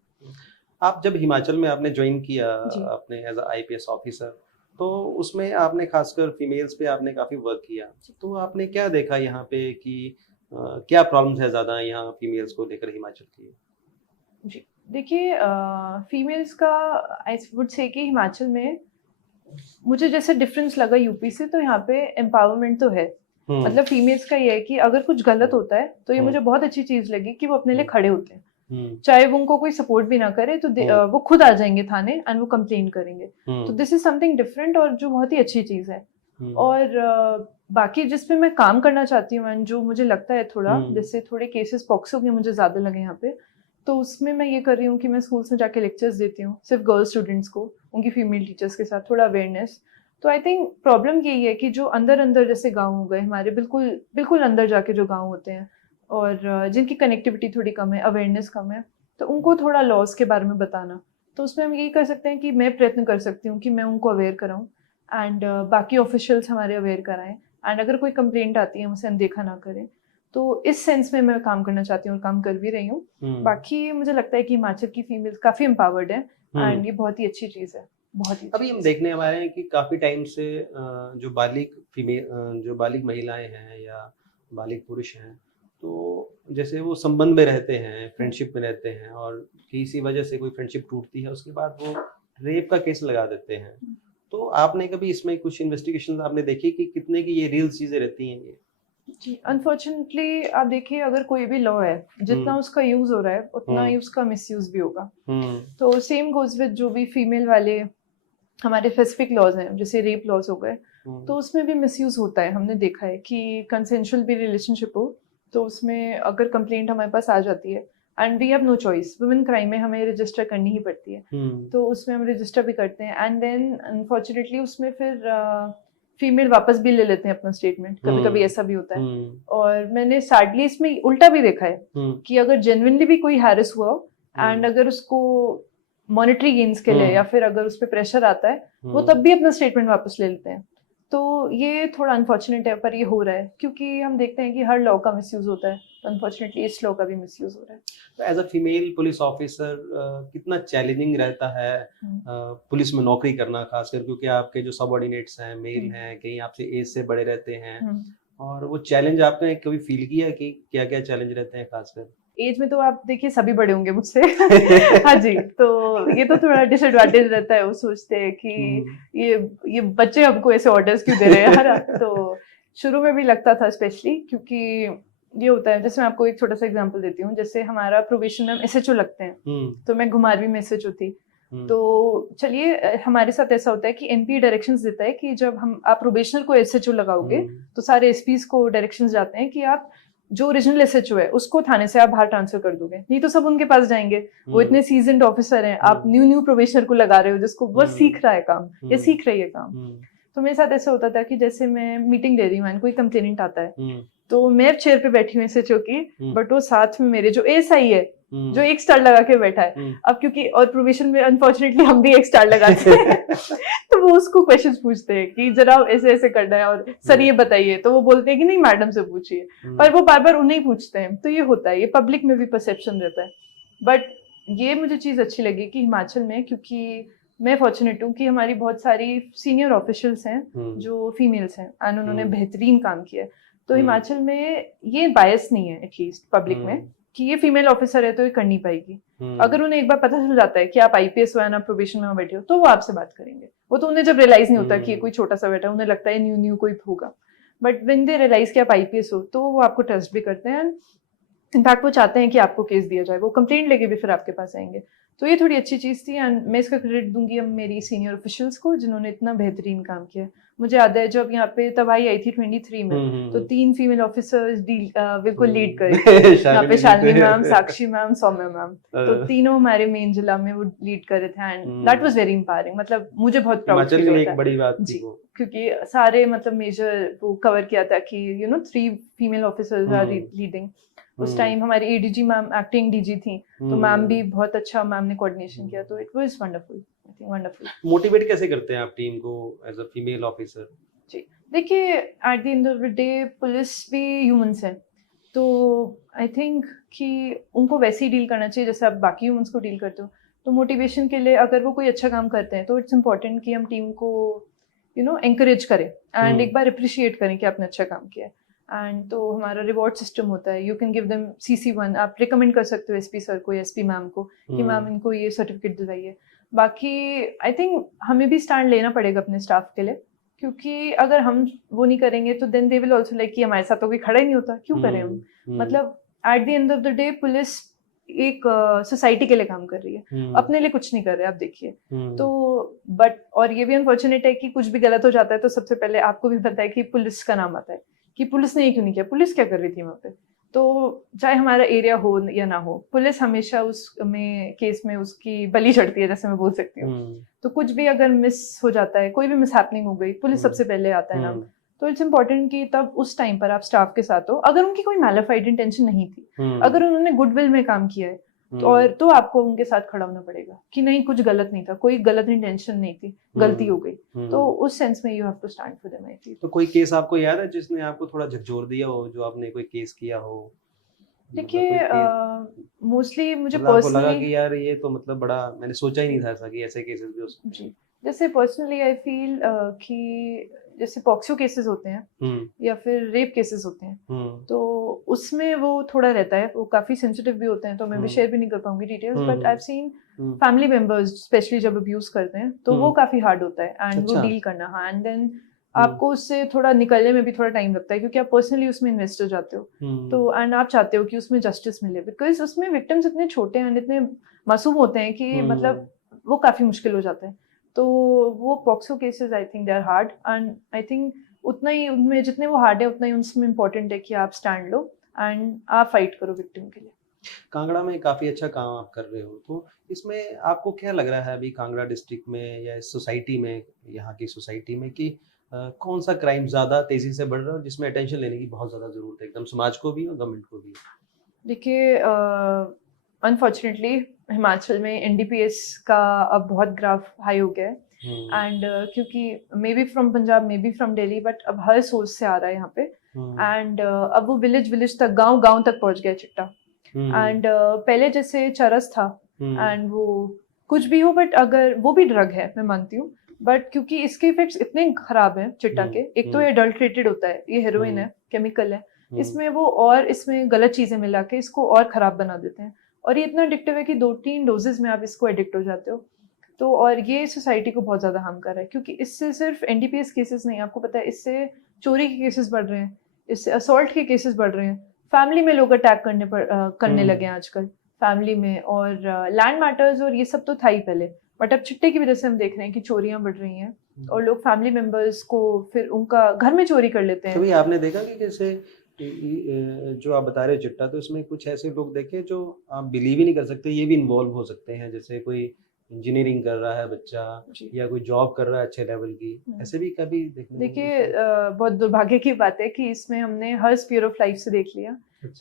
आप जब हिमाचल में आपने ज्वाइन किया आपने एज अ आईपीएस ऑफिसर, तो उसमें आपने खासकर फीमेल्स पे आपने काफी वर्क किया, तो आपने क्या देखा यहाँ पे कि क्या प्रॉब्लम्स है ज्यादा यहाँ फीमेल्स को लेकर हिमाचल की? जी देखिए, फीमेल्स का आई वुड से कि हिमाचल में मुझे जैसे डिफरेंस लगा यूपी से, तो यहाँ पे एम्पावरमेंट तो है। मतलब फीमेल्स का ये है कि अगर कुछ गलत होता है तो ये मुझे बहुत अच्छी चीज लगी कि वो अपने लिए खड़े होते हैं, चाहे वो उनको कोई सपोर्ट भी ना करे, तो वो खुद आ जाएंगे थाने एंड वो कंप्लेन करेंगे। तो दिस इज समथिंग डिफरेंट और जो बहुत ही अच्छी चीज है। और बाकी जिसपे मैं काम करना चाहती हूँ एंड जो मुझे लगता है थोड़ा, जैसे थोड़े केसेस पॉक्सो के मुझे ज्यादा लगे यहाँ पे, तो उसमें मैं ये कर रही हूँ कि मैं स्कूल्स में जाके लेक्चर्स देती हूँ सिर्फ गर्ल स्टूडेंट्स को, उनकी फीमेल टीचर्स के साथ थोड़ा अवेयरनेस। तो आई थिंक प्रॉब्लम यही है कि जो अंदर अंदर जैसे गाँव हो गए हमारे, बिल्कुल बिल्कुल अंदर जाके जो गाँव होते हैं और जिनकी कनेक्टिविटी थोड़ी कम है, अवेयरनेस कम है, तो उनको थोड़ा लॉस के बारे में बताना। तो उसमें हम यही कर सकते हैं कि मैं प्रयत्न कर सकती हूँ कि मैं उनको अवेयर कराऊँ एंड बाकी ऑफिशियल्स हमारे अवेयर कराएं, एंड अगर कोई कंप्लेंट आती है हम उसे अनदेखा ना करें। तो इस सेंस में मैं काम करना चाहती हूँ और काम कर भी रही हूँ। बाकी मुझे लगता है कि हिमाचल की फीमेल्स काफी एम्पावर्ड है एंड ये बहुत ही अच्छी चीज है, बहुत ही। अभी हम देखने हमारे हैं कि काफी टाइम से जो बालिग महिलाएं हैं या बालिग पुरुष हैं, तो जैसे वो संबंध में रहते हैं, फ्रेंडशिप में रहते हैं और किसी वजह से कोई फ्रेंडशिप टूटती है, उसके बाद वो रेप का केस लगा देते हैं। तो आपने कभी इसमें कुछ इन्वेस्टिगेशन आपने देखी कि कितने की ये रियल चीजें रहती हैं ये? जी, अनफॉर्चुनेटली आप देखिए, अगर कोई भी लॉ है, जितना उसका यूज हो रहा है उतना ही उसका मिसयूज भी होगा। तो सेम गोज विद जो भी फीमेल वाले हमारे स्पेसिफिक लॉज हैं, जैसे रेप लॉज हो गए, तो उसमें भी मिसयूज होता है। हमने देखा है कि कंसेंशुअल भी रिलेशनशिप हो तो उसमें अगर कंप्लेंट हमारे पास आ जाती है and we have no choice, women crime में हमें रजिस्टर करनी ही पड़ती है, तो उसमें हम रजिस्टर भी करते हैं एंड देन अनफॉर्चुनेटली उसमें फिर फीमेल वापस भी ले लेते हैं अपना स्टेटमेंट। कभी कभी ऐसा भी होता है। और मैंने सैडली इसमें उल्टा भी देखा है कि अगर जेन्युइनली भी कोई हैरेस हुआ एंड अगर उसको मॉनेटरी गेन्स के लिए या फिर अगर उस पर प्रेशर आता है, वो तब भी अपना स्टेटमेंट वापस ले लेते हैं। तो ये थोड़ा अनफॉर्चुनेट है, पर ये हो रहा है क्योंकि हम देखते हैं कि हर लॉ का मिसयूज होता है, तो अनफॉर्चुनेटली इस लॉ का भी मिसयूज हो रहा है। तो as a female police officer कितना चैलेंजिंग रहता है पुलिस में नौकरी करना, खासकर क्योंकि आपके जो सबऑर्डिनेट्स हैं मेल हैं, कहीं आपसे एज से बड़े रहते हैं, और वो चैलेंज आपने कभी फील किया कि क्या क्या चैलेंज रहते हैं खासकर? एज में तो आप देखिए सभी बड़े होंगे मुझसे। हाँ जी, तो ये तो थोड़ा डिसएडवांटेज रहता है। वो सोचते हैं कि ये बच्चे हमको ऐसे ऑर्डर्स क्यों दे रहे हैं यार। तो शुरू में भी लगता था, स्पेशली क्योंकि ये होता है। जैसे मैं आपको एक छोटा सा एग्जांपल देती हूँ। जैसे हमारा प्रोबेशन में एसएचओ लगते हैं, तो मैं घुमारवी में एसएचओ थी। तो चलिए, हमारे साथ ऐसा होता है कि एनपी डायरेक्शंस देता है कि जब आप प्रोबेशनर को एसएचओ लगाओगे तो सारे एसपीज को डायरेक्शंस जाते हैं कि आप जो ओरिजिनल एसएचओ है उसको थाने से आप बाहर ट्रांसफर कर दोगे, नहीं तो सब उनके पास जाएंगे। वो इतने सीजन्ड ऑफिसर हैं, आप न्यू प्रोबेशनर को लगा रहे हो जिसको बस सीख रहा है काम या सीख रही है काम। तो मेरे साथ ऐसा होता था कि जैसे मैं मीटिंग दे रही हूँ, कोई कंप्लेनेंट आता है, तो मैं चेयर पे बैठी हूँ एसएचओ की, बट वो साथ में मेरे जो एएसआई है जो एक स्टार लगा के बैठा है। अब क्योंकि और प्रोविजन में अनफॉर्चुनेटली हम भी एक स्टार लगाते हैं तो वो उसको क्वेश्चंस पूछते हैं कि जरा ऐसे ऐसे करना है और सर ये बताइए, तो वो बोलते हैं कि नहीं मैडम से पूछिए, पर वो बार बार उन्हें ही पूछते हैं। तो ये होता है, ये पब्लिक में भी परसेप्शन रहता है। बट ये मुझे चीज अच्छी लगी कि हिमाचल में, क्योंकि मैं फॉर्चुनेट हूँ कि हमारी बहुत सारी सीनियर ऑफिशियल्स हैं जो फीमेल्स हैं एंड उन्होंने बेहतरीन काम किया है। तो हिमाचल में ये बायस नहीं है एटलीस्ट पब्लिक में कि ये फीमेल ऑफिसर है तो ये कर नहीं पाएगी। अगर उन्हें एक बार पता चल जाता है कि आप आईपीएस हो ना प्रोबेशन में बैठे हो, तो वो आपसे बात करेंगे। वो तो उन्हें जब रियलाइज नहीं होता कि ये कोई छोटा सा बैठा है, उन्हें लगता है न्यू कोई होगा। बट व्हेन दे रियलाइज कि आप आईपीएस हो तो वो आपको ट्रस्ट भी करते हैं। इनफैक्ट वो चाहते हैं कि आपको केस दिया जाए, वो कंप्लेंट लेके भी फिर आपके पास आएंगे। तो ये थोड़ी अच्छी चीज़ थी एंड मैं इसका क्रेडिट दूंगी अब मेरी सीनियर ऑफिशियल्स को जिन्होंने इतना बेहतरीन काम किया। मुझे याद है जब यहाँ पे तबाही आई थी 23 में, तो 3 फीमेल ऑफिसर्स बिल्कुल लीड करे थे यहाँ पे, शालिनी मैम, साक्षी मैम, सौम्या मैम। तो तीनों हमारे मेन जिला में वो लीड करे थे एंड दैट वाज वेरी इंपायरिंग। मतलब मुझे बहुत प्राउड फील होता है, बड़ी बात जी, क्योंकि सारे मतलब मेजर वो कवर किया था कि 3 फीमेल ऑफिसर्स आर लीडिंग। उस टाइम हमारी एडीजी मैम एक्टिंग डीजी थी, तो मैम भी बहुत अच्छा, मैम ने कोऑर्डिनेशन किया, तो it was wonderful. I think wonderful. Motivate कैसे करते हैं आप टीम को एज अ फीमेल ऑफिसर? जी, देखिए at the end of the day police भी ह्यूमंस हैं, तो आई थिंक कि उनको वैसे ही डील करना चाहिए जैसे आप बाकी ह्यूमंस को डील करते हो। तो मोटिवेशन के लिए अगर वो कोई अच्छा काम करते हैं तो इट्स इम्पोर्टेंट कि हम टीम को एनकरेज करें एंड एक बार अप्रिशिएट करें कि आपने अच्छा काम किया है। एंड तो हमारा रिवॉर्ड सिस्टम होता है, you can give them CC1, आप रिकमेंड कर सकते हो एसपी सर को या एसपी मैम को कि मैम इनको ये सर्टिफिकेट दिलवाइए। बाकी आई थिंक हमें भी स्टैंड लेना पड़ेगा अपने स्टाफ के लिए, क्योंकि अगर हम वो नहीं करेंगे तो then they will also like कि हमारे साथ तो कोई खड़ा ही नहीं होता, क्यों करें हम। मतलब at the end of the day police एक सोसाइटी के लिए काम कर रही है, अपने लिए कुछ नहीं कर रहे, आप देखिए। तो बट और ये भी अनफॉर्चुनेट है कि कुछ भी गलत हो जाता है तो सबसे पहले आपको भी पता है कि पुलिस का नाम आता है कि पुलिस ने ये क्यों नहीं किया, पुलिस क्या कर रही थी वहाँ पे। तो चाहे हमारा एरिया हो या ना हो, पुलिस हमेशा उसमें केस में उसकी बलि चढ़ती है, जैसे मैं बोल सकती हूँ। तो कुछ भी अगर मिस हो जाता है, कोई भी मिस हैपनिंग हो गई, पुलिस सबसे पहले आता है नाम। तो इट्स इम्पोर्टेंट कि तब उस टाइम पर आप स्टाफ के साथ हो, अगर उनकी कोई मैलिफाइड इंटेंशन नहीं थी, अगर उन्होंने गुडविल में काम किया है तो आपको उनके साथ खड़ा होना पड़ेगा कि नहीं कुछ गलत नहीं था, कोई गलत इंटेंशन नहीं थी, गलती हो गई। तो उस सेंस में you have to stand for them. I think तो कोई केस आपको याद है जिसने आपको थोड़ा झकझोर दिया हो, जो आपने कोई केस किया हो? देखिए मोस्टली मुझे पर्सनली लगा कि यार ये तो मतलब बड़ा, मैंने सोचा ही नहीं था ऐसा कि ऐसे केसेस भी हो सकते हैं। जी, जैसे पर्सनली आई फील कि जैसे पॉक्सो केसेस होते हैं या फिर रेप केसेस होते हैं, तो उसमें वो थोड़ा रहता है, वो काफी सेंसिटिव भी होते हैं, तो मैं भी शेयर भी नहीं कर पाऊंगी details, but I have seen family members specially जब अब्यूज करते हैं तो वो काफी हार्ड होता है एंड वो डील करना। हाँ, एंड देन आपको उससे थोड़ा निकलने में भी थोड़ा टाइम लगता है, क्योंकि आप पर्सनली उसमें इन्वेस्ट हो जाते हो, तो एंड आप चाहते हो कि उसमें जस्टिस मिले, बिकॉज उसमें विक्टिम्स इतने छोटे हैं, इतने मासूम होते हैं कि मतलब वो काफी मुश्किल हो जाता है। तो वो POCSO cases I think they are hard, and I think उतना ही उनमें जितने वो हार्ड है उतना ही उसमें इम्पोर्टेंट है कि आप स्टैंड लो एंड आप फाइट करो विक्टिम के लिए। कांगड़ा में काफी अच्छा काम आप कर रहे हो, तो इसमें आपको क्या लग रहा है अभी कांगड़ा डिस्ट्रिक्ट में या इस सोसाइटी में, यहाँ की सोसाइटी में, कि कौन सा क्राइम ज्यादा तेजी से बढ़ रहा है और जिसमें अटेंशन लेने की बहुत ज्यादा जरूरत है, एकदम समाज को भी और गवर्नमेंट को भी? देखिए, अनफॉर्चुनेटली हिमाचल में एनडीपीएस का अब बहुत ग्राफ हाई हो गया है, एंड क्योंकि may be from Punjab, may be from Delhi, but अब हर सोर्स से आ रहा है यहाँ पे, एंड अब वो विलेज विलेज तक, गांव गांव तक पहुंच गया चिट्टा। एंड पहले जैसे चरस था, एंड वो कुछ भी हो, बट अगर वो भी ड्रग है मैं मानती हूँ, बट क्योंकि इसके इफेक्ट्स इतने खराब हैं चिट्टा के, एक तो ये अडल्ट्रेटेड होता है, ये हेरोइन है, केमिकल है इसमें वो, और इसमें गलत चीजें मिला के इसको और खराब बना देते हैं, और ये इतना एडिक्टिव है कि 2-3 डोजेस में आप इसको एडिक्ट हो जाते हो। तो और ये सोसाइटी को बहुत ज्यादा हार्म कर रहा है, क्योंकि इससे सिर्फ एनडीपीएस केसेस नहीं, आपको पता है इससे चोरी के केसेस बढ़ रहे हैं, इससे असॉल्ट के केसेस बढ़ रहे हैं, फैमिली में लोग अटैक करने लगे हैं आजकल फैमिली में, और लैंड मैटर्स और ये सब तो था ही पहले, बट अब चिट्टे की वजह से हम देख रहे हैं कि चोरियां बढ़ रही हैं और लोग फैमिली मेंबर्स को फिर उनका घर में चोरी कर लेते हैं। कभी आपने देखा कि कैसे जो आप बता रहे हो चिट्टा, तो इसमें कुछ ऐसे लोग देखे जो आप बिलीव ही नहीं कर सकते ये भी इन्वॉल्व हो सकते हैं, जैसे कोई इंजीनियरिंग कर रहा है बच्चा या कोई जॉब कर रहा है अच्छे लेवल की, ऐसे भी कभी देखने? देखिए, बहुत दुर्भाग्य की बात है कि इसमें हमने हर स्फीयर ऑफ लाइफ से देख लिया,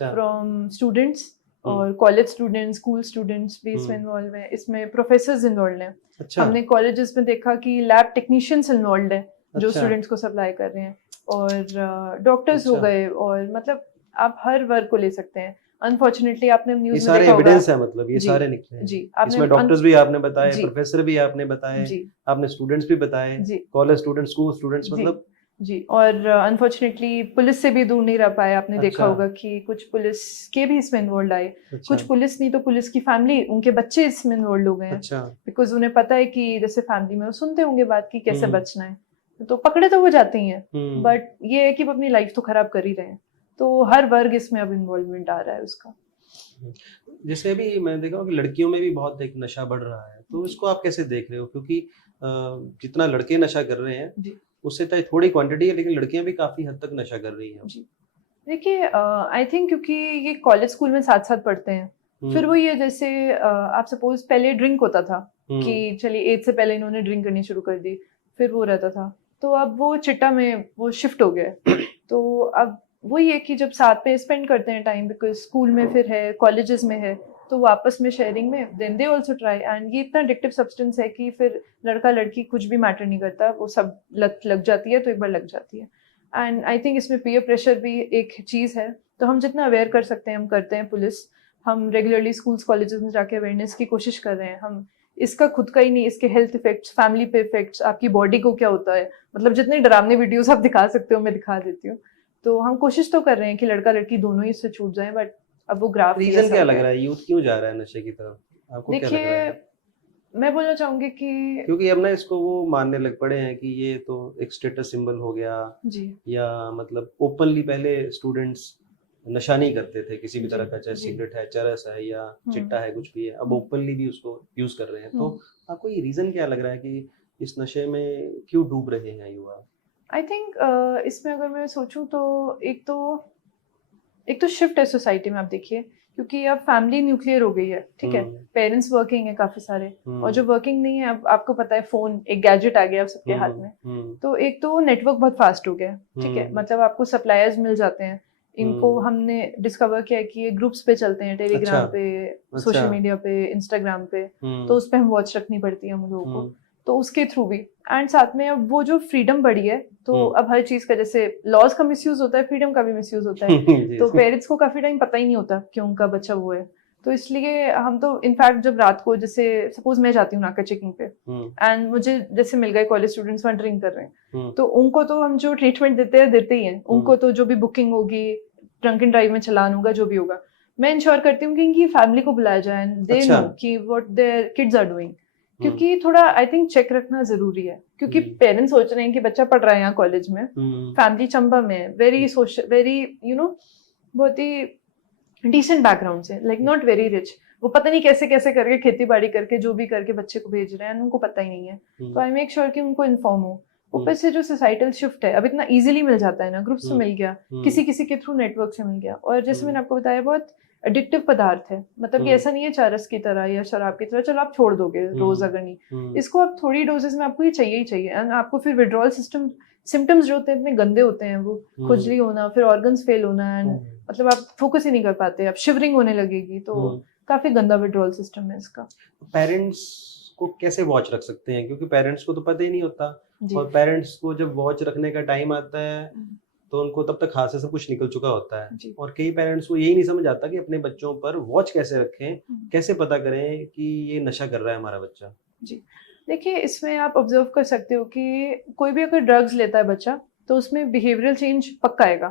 फ्रॉम स्टूडेंट्स और कॉलेज स्टूडेंट्स, स्कूल स्टूडेंट्स भी इसमें इन्वॉल्व हैं, इसमें प्रोफेसर्स इन्वॉल्व हैं। हमने कॉलेजेस में देखा कि लैब टेक्नीशियंस इन्वॉल्व हैं जो स्टूडेंट्स को सप्लाई कर रहे हैं, और डॉक्टर्स हो गए, और मतलब आप हर वर्ग को ले सकते हैं। अनफॉर्चुनेटली आपने न्यूज़ में देखा होगा, एविडेंस है, मतलब ये सारे निकले हैं जी, इसमें डॉक्टर्स भी आपने बताए, प्रोफेसर भी आपने बताए, आपने स्टूडेंट्स भी बताए, कॉलेज स्टूडेंट्स, स्कूल स्टूडेंट्स, मतलब जी। और अनफॉर्चुनेटली पुलिस से भी दूर नहीं रह पाए, आपने देखा होगा कि कुछ पुलिस के भी इसमें इन्वॉल्व आए, कुछ पुलिस नहीं तो पुलिस की फैमिली, उनके बच्चे इसमें इन्वॉल्व हो गए हैं, बिकॉज उन्हें पता है कि जैसे फैमिली में वो सुनते होंगे बात की कैसे बचना है, तो पकड़े तो वो जाते ही हैं, बट ये है कि वो अपनी लाइफ तो खराब कर ही रहे हैं, तो हर वर्ग इसमें अब इन्वॉल्वमेंट आ रहा है उसका। जैसे अभी मैं देखा कि लड़कियों में भी बहुत एक नशा बढ़ रहा है, तो इसको आप कैसे देख रहे हो? क्योंकि जितना लड़के नशा कर रहे हैं उससे तो थोड़ी क्वांटिटी है, लेकिन लड़कियां भी काफी हद तक नशा कर रही हैं। देखिए, आई थिंक क्योंकि ये कॉलेज स्कूल में साथ साथ पढ़ते हैं, फिर वो ये जैसे आप सपोज पहले ड्रिंक होता था कि चलिए 8 से पहले इन्होंने ड्रिंक करनी शुरू कर दी, फिर वो रहता था, तो अब वो चिट्टा में वो शिफ्ट हो गया। तो अब वही है कि जब साथ में स्पेंड करते हैं टाइम, बिकॉज स्कूल में फिर है, कॉलेजेस में है, तो वो आपस में शेयरिंग में, then they also try, and ये इतना एडिक्टिव सब्सटेंस है कि फिर लड़का लड़की कुछ भी मैटर नहीं करता, वो सब लत लग जाती है तो एक बार लग जाती है। एंड आई थिंक इसमें पीयर प्रेशर भी एक चीज़ है, तो हम जितना अवेयर कर सकते हैं हम करते हैं। पुलिस, हम रेगुलरली स्कूल्स कॉलेजेस में जाके अवेयरनेस की कोशिश कर रहे हैं। हम इसका खुद का ही नहीं, इसके हेल्थ इफेक्ट्स, फैमिली पे इफेक्ट्स, आपकी बॉडी को क्या होता है, मतलब जितने डरावने वीडियोस आप दिखा सकते हो मैं दिखा देती हूँ। तो हम कोशिश तो कर रहे हैं कि लड़का लड़की दोनों ही इससे छूट जाएं, बट अब वो ग्राफ रीजन क्या लग रहा है, यूथ क्यों जा रहा है नशे की तरफ, आपको क्या लग रहा है? मैं बोलना चाहूंगी कि क्योंकि अब ना इसको वो मानने लग पड़े हैं कि ये तो एक स्टेटस सिंबल हो गया जी, या मतलब ओपनली पहले स्टूडेंट्स नशा नहीं करते थे किसी भी तरह का, चाहे सिगरेट है, चरस है या चिट्टा है, कुछ भी है, अब ओपनली भी उसको यूज कर रहे हैं। तो आपको ये रीजन क्या लग रहा है कि इस नशे में क्यों डूब रहे हैं युवा? आई थिंक इसमें अगर मैं सोचूं तो एक तो शिफ्ट है सोसाइटी में, आप देखिए, क्योंकि अब फैमिली न्यूक्लियर हो गई है, ठीक है, पेरेंट्स वर्किंग है काफी सारे, और जो वर्किंग नहीं है, अब आपको पता है फोन एक गैजेट आ गया सबके हाथ में, तो एक तो नेटवर्क बहुत फास्ट हो गया, ठीक है, मतलब आपको सप्लायर्स मिल जाते हैं, इनको हमने डिस्कवर किया कि ये ग्रुप्स पे चलते हैं, टेलीग्राम पे, सोशल मीडिया पे, इंस्टाग्राम पे, तो उस पे हम वॉच रखनी पड़ती है हम लोगों को, तो उसके थ्रू भी, एंड साथ में अब वो जो फ्रीडम बढ़ी है, तो अब हर चीज का, जैसे लॉज का मिसयूज होता है, फ्रीडम का भी मिसयूज होता है, तो पेरेंट्स को काफी टाइम पता ही नहीं होता कि उनका बच्चा वो है, तो इसलिए हम तो इनफैक्ट जब रात को जैसे सपोज मैं जाती हूँ नाका चेकिंग पे एंड मुझे जैसे मिल गए कॉलेज स्टूडेंट्स वहाँ ड्रिंक कर रहे हैं, तो उनको तो हम जो ट्रीटमेंट देते ही हैं, उनको तो जो भी बुकिंग होगी, ड्रंक एंड ड्राइव में चलान होगा, जो भी होगा, मैं इंश्योर करती हूँ कि इनकी फैमिली को बुलाया जाए, दे नो कि what their kids are doing, क्योंकि थोड़ा आई थिंक चेक रखना जरूरी है, क्योंकि पेरेंट्स सोच रहे हैं कि बच्चा पढ़ रहा है यहाँ कॉलेज में, फैमिली चंबा में, very social, very you know बहुत ही डिसेंट बैकग्राउंड से, लाइक नॉट वेरी रिच, वो पता नहीं कैसे कैसे करके खेती बाड़ी करके जो भी करके बच्चे को भेज रहे हैं, उनको पता ही नहीं है। तो आई मेक श्योर कि उनको इन्फॉर्म हो। ऊपर से जो सोसाइटल शिफ्ट है अब इतना इजीली मिल जाता है ना, ग्रुप से मिल गया, किसी किसी के थ्रू नेटवर्क से मिल गया, और जैसे मैंने आपको बताया बहुत एडिक्टिव पदार्थ है, मतलब कि ऐसा नहीं है चरस की तरह या शराब की तरह चलो आप छोड़ दोगे रोज अगर नहीं, इसको आप थोड़ी डोजेस में आपको ये चाहिए ही चाहिए, एंड आपको फिर विड्रॉल सिस्टम सिम्टम्स जो होते हैं इतने गंदे होते हैं, वो खुजली होना, फिर ऑर्गन्स फेल होना, एंड मतलब आप फोकस ही नहीं कर पाते, आप शिवरिंग होने लगेगी, तो काफी गंदा विड्रॉल सिस्टम है इसका। पेरेंट्स को कैसे वॉच रख सकते हैं, क्योंकि पेरेंट्स को तो पता ही नहीं होता, और पेरेंट्स को जब वॉच रखने का टाइम आता है तो उनको तब तक हाथ से सब कुछ निकल चुका होता है, और कई पेरेंट्स को यही नहीं समझ आता कि अपने बच्चों पर वॉच कैसे रखें, कैसे पता करें कि ये नशा कर रहा है हमारा बच्चा। जी देखिए, इसमें आप ऑब्जर्व कर सकते हो कि कोई भी अगर ड्रग्स लेता है बच्चा, तो उसमें बिहेवियरल चेंज पक्का आएगा,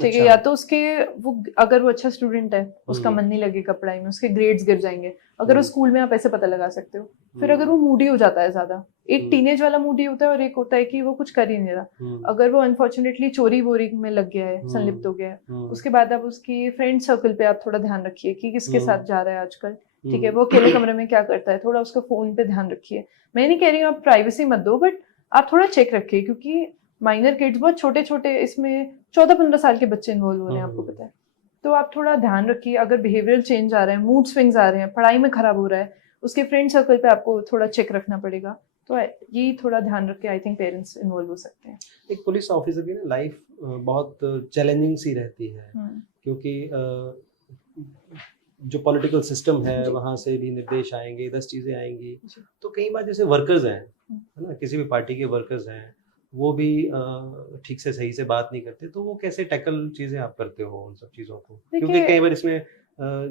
ठीक है, या तो उसके वो अगर वो अच्छा स्टूडेंट है, उसका मन नहीं लगेगा पढ़ाई में, उसके ग्रेड्स गिर जाएंगे, अगर वो स्कूल में आप ऐसे पता लगा सकते हो। फिर अगर वो मूडी हो जाता है ज्यादा, एक टीनेज वाला मूडी होता है और एक होता है कि वो कुछ कर ही नहीं रहा, अगर वो अनफॉर्चुनेटली चोरी वोरी में लग गया है, संलिप्त हो गया है, उसके बाद आप उसकी फ्रेंड सर्कल पे आप थोड़ा ध्यान रखिए कि किसके साथ जा रहा है आजकल, ठीक है, वो अकेले कमरे में क्या करता है, थोड़ा उसका फोन पे ध्यान रखिए। मैं नहीं कह रही हूँ आप प्राइवेसी मत दो, बट आप थोड़ा चेक रखिए, क्योंकि माइनर किड्स बहुत छोटे छोटे, इसमें 14-15 साल के बच्चे इन्वॉल्व हो रहे हैं, आपको पता है, तो आप थोड़ा ध्यान रखिए। अगर बिहेवियरल चेंज आ रहे हैं, मूड स्विंग्स आ रहे हैं, पढ़ाई में खराब हो रहा है, उसके फ्रेंड सर्कल पे आपको थोड़ा चेक रखना पड़ेगा, तो ये थोड़ा ध्यान रख के आई थिंक पेरेंट्स इन्वॉल्व हो सकते हैं। एक पुलिस ऑफिसर की ना लाइफ बहुत चैलेंजिंग सी रहती है, क्योंकि जो पॉलिटिकल सिस्टम है वहाँ से भी निर्देश आएंगे, 10 चीज़ें आएंगी, तो कई बार जैसे वर्कर्स हैं, है ना, किसी भी पार्टी के वर्कर्स हैं, वो भी ठीक से सही से बात नहीं करते, तो वो कैसे टैकल चीज़ें आप करते हो उन सब चीज़ों को, क्योंकि कई बार इसमें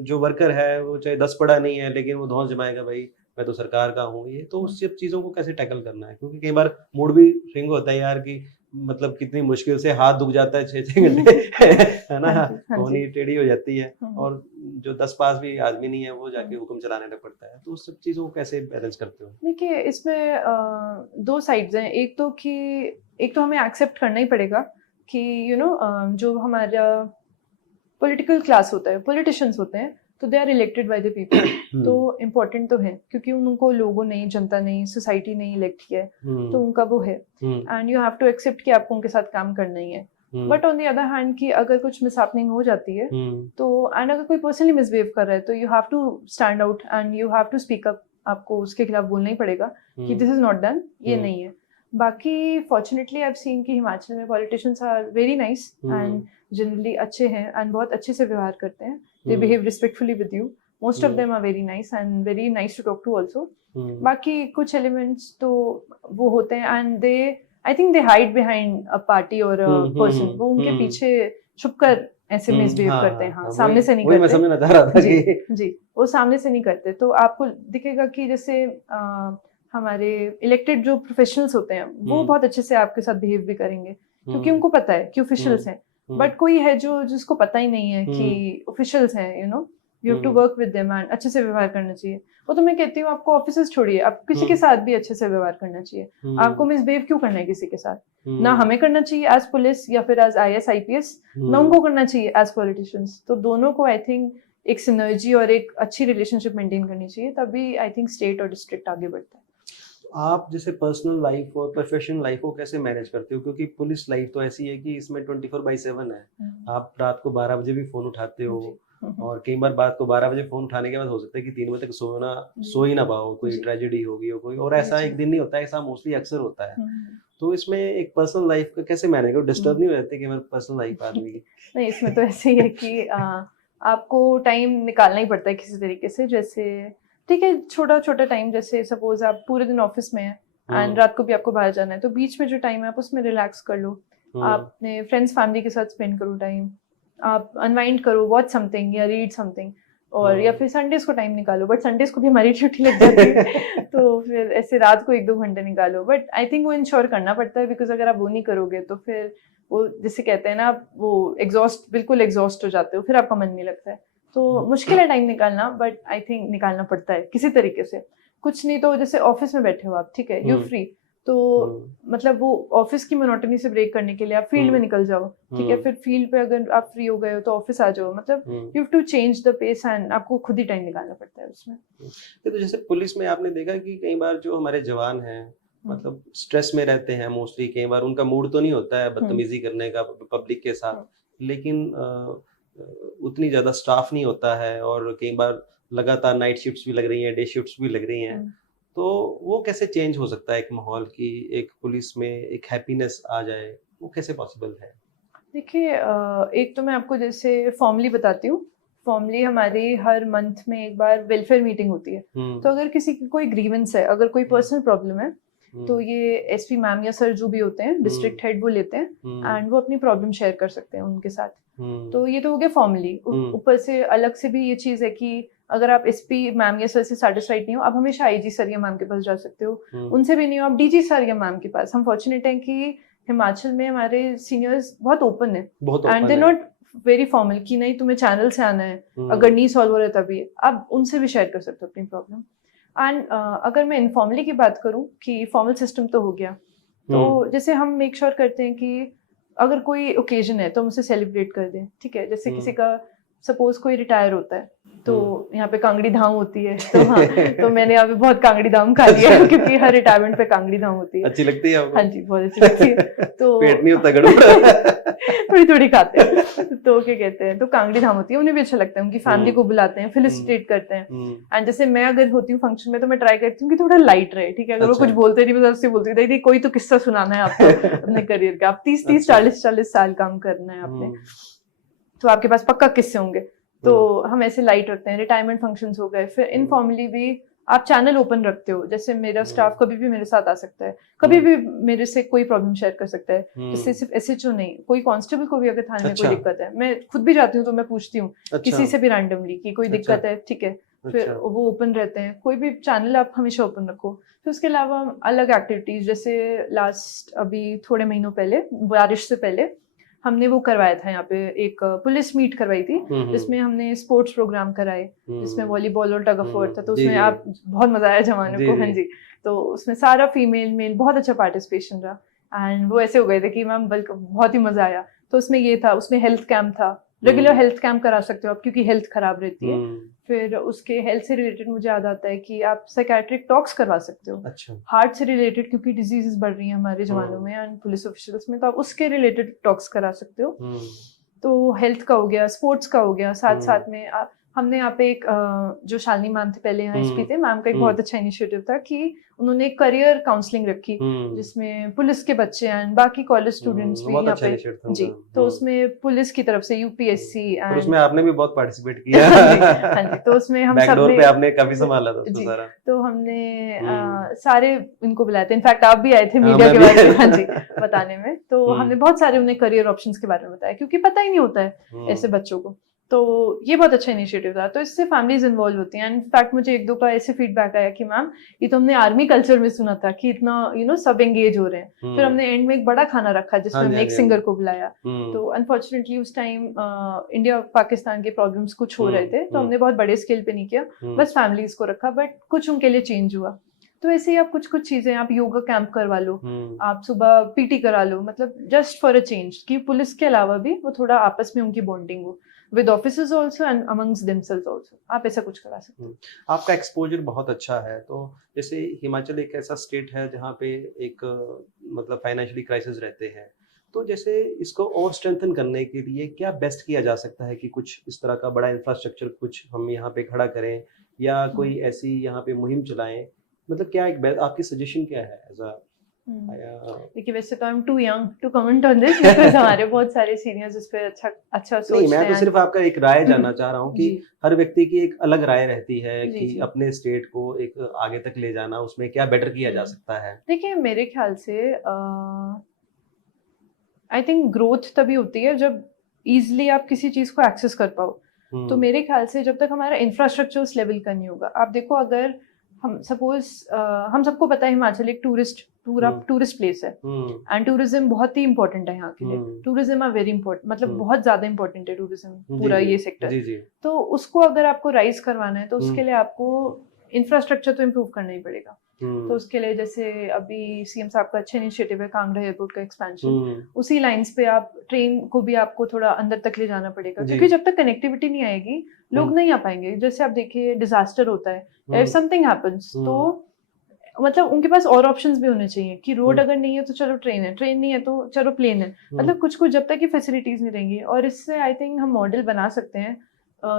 जो वर्कर है वो चाहे 10 पढ़ा नहीं है, लेकिन वो धौंस जमाएगा, भाई मैं तो सरकार का हूँ, ये तो उस सब चीज़ों को कैसे टैकल करना है, क्योंकि कई बार मूड भी स्विंग होता है यार, कि मतलब कितनी मुश्किल से हाथ दुख जाता है 6-6 घंटे है ना, होनी टेढ़ी हो जाती है, और जो 10 पास भी आदमी नहीं है वो जाके हुक्म चलाने लग पड़ता है, तो उस सब चीज़ों को कैसे बैलेंस करते हो? देखिए, इसमें 2 साइड्स हैं, एक तो हमें एक्सेप्ट करना ही पड़ेगा कि जो हमारा पॉलिटिकल क्लास होता है, पॉलिटिशियंस होते हैं, तो they are elected by the people, तो इम्पोर्टेंट तो है, क्योंकि उनको लोगों ने, जनता ने, सोसाइटी ने इलेक्ट किया है, तो उनका वो है, and you have to accept कि आपको उनके साथ काम करना ही है। But on the other hand कि अगर कुछ मिसहैपनिंग हो जाती है, तो एंड अगर कोई पर्सनली मिसबिहेव कर रहा है, तो you have to stand out and you have to speak up, आपको उसके खिलाफ बोलना ही पड़ेगा कि दिस इज नॉट डन, ये नहीं है। बाकी फॉर्चुनेटली आई हैव सीन कि हिमाचल में politicians are very nice and generally अच्छे हैं, एंड बहुत अच्छे से व्यवहार करते हैं, they behave respectfully with you, most of them are very nice and very nice to talk to also. बाकी कुछ elements तो वो होते हैं, and they I think they hide behind a party or a person, वो उनके पीछे छुपकर ऐसे misbehave करते हैं, हाँ, सामने से नहीं करते, मैं समझना चाह रहा था कि जी वो सामने से नहीं करते, तो आपको दिखेगा कि जैसे हमारे इलेक्टेड जो प्रोफेशनल्स होते हैं वो बहुत अच्छे से आपके साथ बिहेव भी करेंगे, क्योंकि उनको पता है कि ऑफिशियल्स हैं, बट कोई है जिसको पता ही नहीं है कि ऑफिशियल्स हैं, you have to work with them and अच्छे से व्यवहार करना चाहिए। वो तो मैं कहती हूँ आपको ऑफिसर्स छोड़िए, आप किसी के साथ भी अच्छे से व्यवहार करना चाहिए, आपको मिसबिहेव क्यों करना है किसी के साथ, ना हमें करना चाहिए एज पुलिस या फिर एज IAS IPS, ना उनको करना चाहिए एज पॉलिटिशियंस, तो दोनों को आई थिंक एक सिनर्जी और एक अच्छी रिलेशनशिप मेंटेन करनी चाहिए, तभी आई थिंक स्टेट और डिस्ट्रिक्ट आगे बढ़ता है। आप जैसे पर्सनल लाइफ और प्रोफेशनल लाइफ को कैसे मैनेज करते हो, क्योंकि पुलिस लाइफ तो ऐसी है कि इसमें 24/7 है, आप रात को 12 बजे भी फोन उठाते हो, और कई बार रात को 12 बजे फोन उठाने के बाद हो सकता है कि 3 बजे तक सो ही ना पाओ, कोई ट्रेजेडी होगी कोई, और ऐसा एक दिन नहीं होता है, ऐसा मोस्टली अक्सर होता है, तो इसमें एक पर्सनल लाइफ का कैसे मैनेज करो, डिस्टर्ब नहीं हो जाते कि मेरी पर्सनल लाइफ आदमी की? नहीं, इसमें तो ऐसे ही है कि आपको टाइम निकालना ही पड़ता है किसी तरीके से, जैसे ठीक है छोटा छोटा टाइम, जैसे सपोज आप पूरे दिन ऑफिस में हैं एंड रात को भी आपको बाहर जाना है, तो बीच में जो टाइम है आप उसमें रिलैक्स कर लो, आप अपने फ्रेंड्स फैमिली के साथ स्पेंड करो टाइम, आप अनवाइंड करो, वॉच समथिंग या रीड समथिंग, और या फिर संडेज को टाइम निकालो, बट संडेज को भी हमारी ड्यूटी लग जाती है तो फिर ऐसे रात को 1-2 घंटे निकालो। बट आई थिंक वो इंश्योर करना पड़ता है, बिकॉज अगर आप वो नहीं करोगे तो फिर वो जिसे कहते हैं ना, आप वो बिल्कुल एग्जॉस्ट हो जाते हो, फिर आपका मन नहीं लगता है। तो मुश्किल है टाइम निकालना, बट आई थिंक निकालना पड़ता है किसी तरीके से। कुछ नहीं तो जैसे ऑफिस में बैठे हो आप, ठीक है, यू फ्री, तो मतलब वो ऑफिस की मोनोटनी से ब्रेक करने के लिए आप फील्ड में निकल जाओ, ठीक है, फिर फील्ड पे अगर आप फ्री हो गए हो तो ऑफिस आ जाओ, मतलब you have to change the pace and आपको खुद ही टाइम निकालना पड़ता है उसमें। तो जैसे पुलिस में आपने देखा कि कई बार जो हमारे जवान हैं मतलब स्ट्रेस में रहते हैं मोस्टली, कई बार उनका मूड तो नहीं होता है बदतमीजी करने का पब्लिक के साथ, लेकिन उतनी ज्यादा स्टाफ नहीं होता है और कई बार लगातार नाइट शिफ्ट्स भी लग रही हैं, डे शिफ्ट्स भी लग रही हैं, तो वो कैसे चेंज हो सकता है एक माहौल की, एक पुलिस में एक हैप्पीनेस आ जाए, वो कैसे पॉसिबल है? देखिए, एक तो मैं आपको जैसे फॉर्मली बताती हूँ। फॉर्मली हमारी हर मंथ में एक बार वेलफेयर मीटिंग होती है। तो अगर किसी की कोई ग्रीवेंस है, अगर कोई पर्सनल प्रॉब्लम है, तो ये एसपी मैम या सर जो भी होते हैं, डिस्ट्रिक्ट हेड, वो लेते हैं एंड वो अपनी प्रॉब्लम शेयर कर सकते हैं उनके साथ। तो ये तो हो गया फॉर्मली। ऊपर से अलग से भी ये चीज है कि अगर आप एसपी मैम या सर से सेटिस्फाइड नहीं हो, आप हमेशा आईजी सर या मैम के पास जा सकते हो। उनसे भी नहीं हो, आप डीजी सर या मैम के पास। हम फॉर्चुनेट हैं कि हिमाचल में हमारे सीनियर्स बहुत ओपन है and they not very formal कि नहीं तुम्हें चैनल से आना है, अगर नहीं सॉल्व हो रहा है तभी आप उनसे भी शेयर कर सकते हो अपनी प्रॉब्लम। एंड अगर मैं इनफॉर्मली की बात करूं कि फॉर्मल सिस्टम तो हो गया, तो जैसे हम मेक श्योर करते हैं कि अगर कोई ओकेजन है तो हम उसे सेलिब्रेट कर दें, ठीक है। जैसे किसी का सपोज कोई रिटायर होता है तो यहाँ पे कांगड़ी धाम होती है, तो हाँ तो मैंने यहाँ पे बहुत कांगड़ी धाम खा लिया है क्योंकि हर रिटायरमेंट पे कांगड़ी धाम होती है। अच्छी लगती है आपको? हाँ जी, बहुत अच्छी लगती है। तो पेट नहीं होता गड़बड़ थोड़ी थोड़ी खाते हैं तो क्या कहते हैं, तो कांगड़ी धाम होती है, उन्हें भी अच्छा लगता है, उनकी फैमिली को बुलाते हैं, फेलिसिटेट करते हैं। एंड जैसे मैं अगर होती हूँ फंक्शन में तो मैं ट्राई करती हूँ कि थोड़ा लाइट रहे, ठीक है। अगर वो कुछ बोलते नहीं, मैं उससे बोलती हूँ दीदी कोई तो किस्सा सुनाना है आपको अपने करियर का, आप 30 40 साल काम करना है आपने, तो आपके पास पक्का किस्से होंगे। तो हम ऐसे लाइट रखते हैं। रिटायरमेंट फंक्शंस हो गए, फिर इनफॉर्मली भी आप चैनल ओपन रखते हो। जैसे मेरा स्टाफ कभी भी मेरे साथ आ सकता है, कभी भी मेरे से कोई प्रॉब्लम शेयर कर सकता है। जैसे सिर्फ एसएचओ नहीं, कोई कांस्टेबल को भी अगर थाने में कोई दिक्कत है, मैं खुद भी जाती हूँ तो मैं पूछती हूँ किसी से भी रैंडमली कि कोई दिक्कत है, ठीक है, फिर वो ओपन रहते हैं। कोई भी चैनल आप हमेशा ओपन रखो। फिर उसके अलावा अलग एक्टिविटीज, जैसे लास्ट अभी थोड़े महीनों पहले, बारिश से पहले हमने वो करवाया था यहाँ पे, एक पुलिस मीट करवाई थी जिसमें हमने स्पोर्ट्स प्रोग्राम कराए, जिसमें वॉलीबॉल और टग ऑफ वॉर था। तो उसमें आप बहुत मजा आया जवानों को। हाँ जी, तो उसमें सारा फीमेल मेल बहुत अच्छा पार्टिसिपेशन रहा एंड वो ऐसे हो गए थे कि मैम बल्कि बहुत ही मजा आया। तो उसमें ये था, उसमें हेल्थ कैंप था, रेगुलर हेल्थ कैंप करा सकते हो आप क्योंकि हेल्थ खराब रहती है। फिर उसके हेल्थ से रिलेटेड मुझे याद आता है कि आप साइकेट्रिक टॉक्स करवा सकते हो। अच्छा। हार्ट से रिलेटेड क्योंकि डिजीजेस बढ़ रही हैं हमारे जवानों में एंड पुलिस ऑफिसर्स में, तो आप उसके रिलेटेड टॉक्स करा सकते हो। तो हेल्थ का हो गया, स्पोर्ट्स का हो गया, साथ साथ में हमने यहाँ पे एक जो शालिनी मैम थे पहले यहाँ एसपी थे, मैम का एक बहुत अच्छा इनिशिएटिव था कि उन्होंने करियर काउंसलिंग रखी जिसमें पुलिस के बच्चे एंड बाकी कॉलेज स्टूडेंट्स भी यहाँ पे जी। तो उसमें पुलिस की तरफ से यूपीएससी एंड उसमें आपने भी बहुत पार्टिसिपेट किया। हाँ जी, तो उसमें हम सब पे आपने काफी संभाला था उसको सारा। तो हमने सारे इनको बुलाए थे, इनफैक्ट आप भी आए थे मीडिया के बारे में, हाँ जी, बताने में। तो हमने बहुत सारे उन्हें करियर ऑप्शंस के बारे में बताया क्योंकि पता ही नहीं होता है ऐसे बच्चों को। तो ये बहुत अच्छा इनिशिएटिव था। तो इससे फैमिलीज इन्वॉल्व होती हैं। इनफैक्ट मुझे 1-2 का ऐसे फीडबैक आया कि मैम ये तो हमने आर्मी कल्चर में सुना था कि इतना सब एंगेज हो रहे हैं। फिर हमने एंड में एक बड़ा खाना रखा जिसमें हमने एक सिंगर को बुलाया। तो अनफॉर्चुनेटली उस टाइम इंडिया पाकिस्तान के प्रॉब्लम्स कुछ हो रहे थे, तो हमने बहुत बड़े स्केल पे नहीं किया, बस फैमिलीज को रखा, बट कुछ उनके लिए चेंज हुआ। तो ऐसे ही आप कुछ चीजें, आप योगा कैंप करवा लो, आप सुबह पीटी करा लो, मतलब जस्ट फॉर अ चेंज, कि पुलिस के अलावा भी वो थोड़ा आपस में उनकी बॉन्डिंग हो with officers also and amongst themselves also. आप ऐसा कुछ करा सकते हो। आपका एक्सपोजर बहुत अच्छा है। तो जैसे हिमाचल एक ऐसा स्टेट है जहाँ पे एक मतलब फाइनेंशियली क्राइसिस रहते हैं, तो जैसे इसको और स्ट्रेंथन करने के लिए क्या बेस्ट किया जा सकता है कि कुछ इस तरह का बड़ा इंफ्रास्ट्रक्चर कुछ हम यहाँ पे खड़ा करें या कोई ऐसी यहाँ पे मुहिम चलाएं, मतलब क्या एक आपकी सजेशन क्या है एज अ? देखिए, वैसे तो I am too young to comment on this because हमारे बहुत सारे सीनियर्स इस पे अच्छा सोचते हैं। नहीं, मैं तो सिर्फ आपका एक राय जानना चाह रहा हूँ कि हर व्यक्ति की एक अलग राय रहती है कि अपने स्टेट को एक आगे तक ले जाना, उसमें क्या बेटर किया जा सकता है। देखिए, मेरे ख्याल से आई थिंक ग्रोथ तभी होती है जब इजीली आप किसी चीज को एक्सेस कर पाओ। तो मेरे ख्याल से जब तक हमारा इंफ्रास्ट्रक्चर उस लेवल का नहीं होगा, आप देखो अगर हम सपोज हम सबको पता है हिमाचल एक पूरा टूरिस्ट प्लेस है एंड टूरिज्म बहुत ही इंपॉर्टेंट है यहाँ के लिए। टूरिज्म आर वेरी इंपॉर्टेंट, मतलब बहुत ज्यादा इंपॉर्टेंट है टूरिज्म, पूरा ये सेक्टर। तो उसको अगर आपको राइज करवाना है तो उसके लिए आपको इंफ्रास्ट्रक्चर तो इम्प्रूव करना ही पड़ेगा। तो उसके लिए जैसे अभी सीएम साहब का अच्छा इनिशिएटिव है कांगड़ा एयरपोर्ट का एक्सपेंशन, उसी लाइंस पे आप ट्रेन को भी आपको थोड़ा अंदर तक ले जाना पड़ेगा, क्योंकि जब तक कनेक्टिविटी नहीं आएगी लोग नहीं आ पाएंगे। जैसे आप देखिए डिजास्टर होता है, इफ समथिंग हैपेंस, तो मतलब उनके पास और ऑप्शंस भी होने चाहिए कि रोड अगर नहीं है तो चलो ट्रेन है, ट्रेन नहीं है तो चलो प्लेन है, मतलब कुछ जब तक ये फैसिलिटीज नहीं रहेंगी। और इससे आई थिंक हम मॉडल बना सकते हैं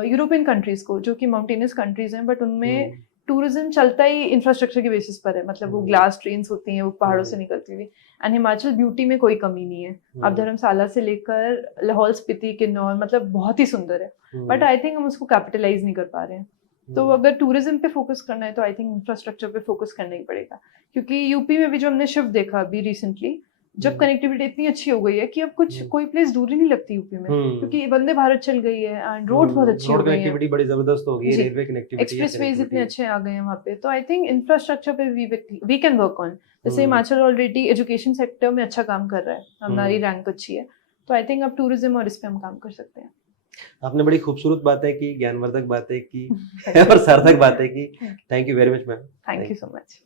यूरोपियन कंट्रीज को, जो कि माउंटेनियस कंट्रीज हैं, बट उनमें टूरिज्म चलता ही इंफ्रास्ट्रक्चर के बेसिस पर है, मतलब वो ग्लास ट्रेन्स होती हैं, वो पहाड़ों से निकलती हुई। एंड हिमाचल ब्यूटी में कोई कमी नहीं है, अब धर्मशाला से लेकर लाहौल स्पीति, किन्नौर, मतलब बहुत ही सुंदर है, बट आई थिंक हम उसको कैपिटलाइज नहीं कर पा रहे हैं। तो अगर टूरिज्म पे फोकस करना है तो आई थिंक इंफ्रास्ट्रक्चर पे फोकस करना ही पड़ेगा, क्योंकि यूपी में भी जो हमने शिफ्ट देखा अभी रिसेंटली, जब कनेक्टिविटी इतनी अच्छी हो गई है कि अब कोई प्लेस दूर ही नहीं लगती यूपी में, क्योंकि वंदे भारत चल गई है एंड रोड बहुत अच्छी हो गई है, कनेक्टिविटी बड़ी जबरदस्त हो गई है, रेलवे कनेक्टिविटी, एक्सप्रेसवेज इतने अच्छे आ गए हैं वहाँ पे। तो आई थिंक इंफ्रास्ट्रक्चर पे वी कैन वर्क ऑन। जैसे हिमाचल ऑलरेडी एजुकेशन सेक्टर में अच्छा काम कर रहा है, हमारी रैंक अच्छी है, तो आई थिंक अब टूरिज्म और इस पे हम काम कर सकते हैं। आपने बड़ी खूबसूरत बातें की, ज्ञानवर्धक बातें की और सार्थक बातें की। Thank you very much ma'am. Thank you so much.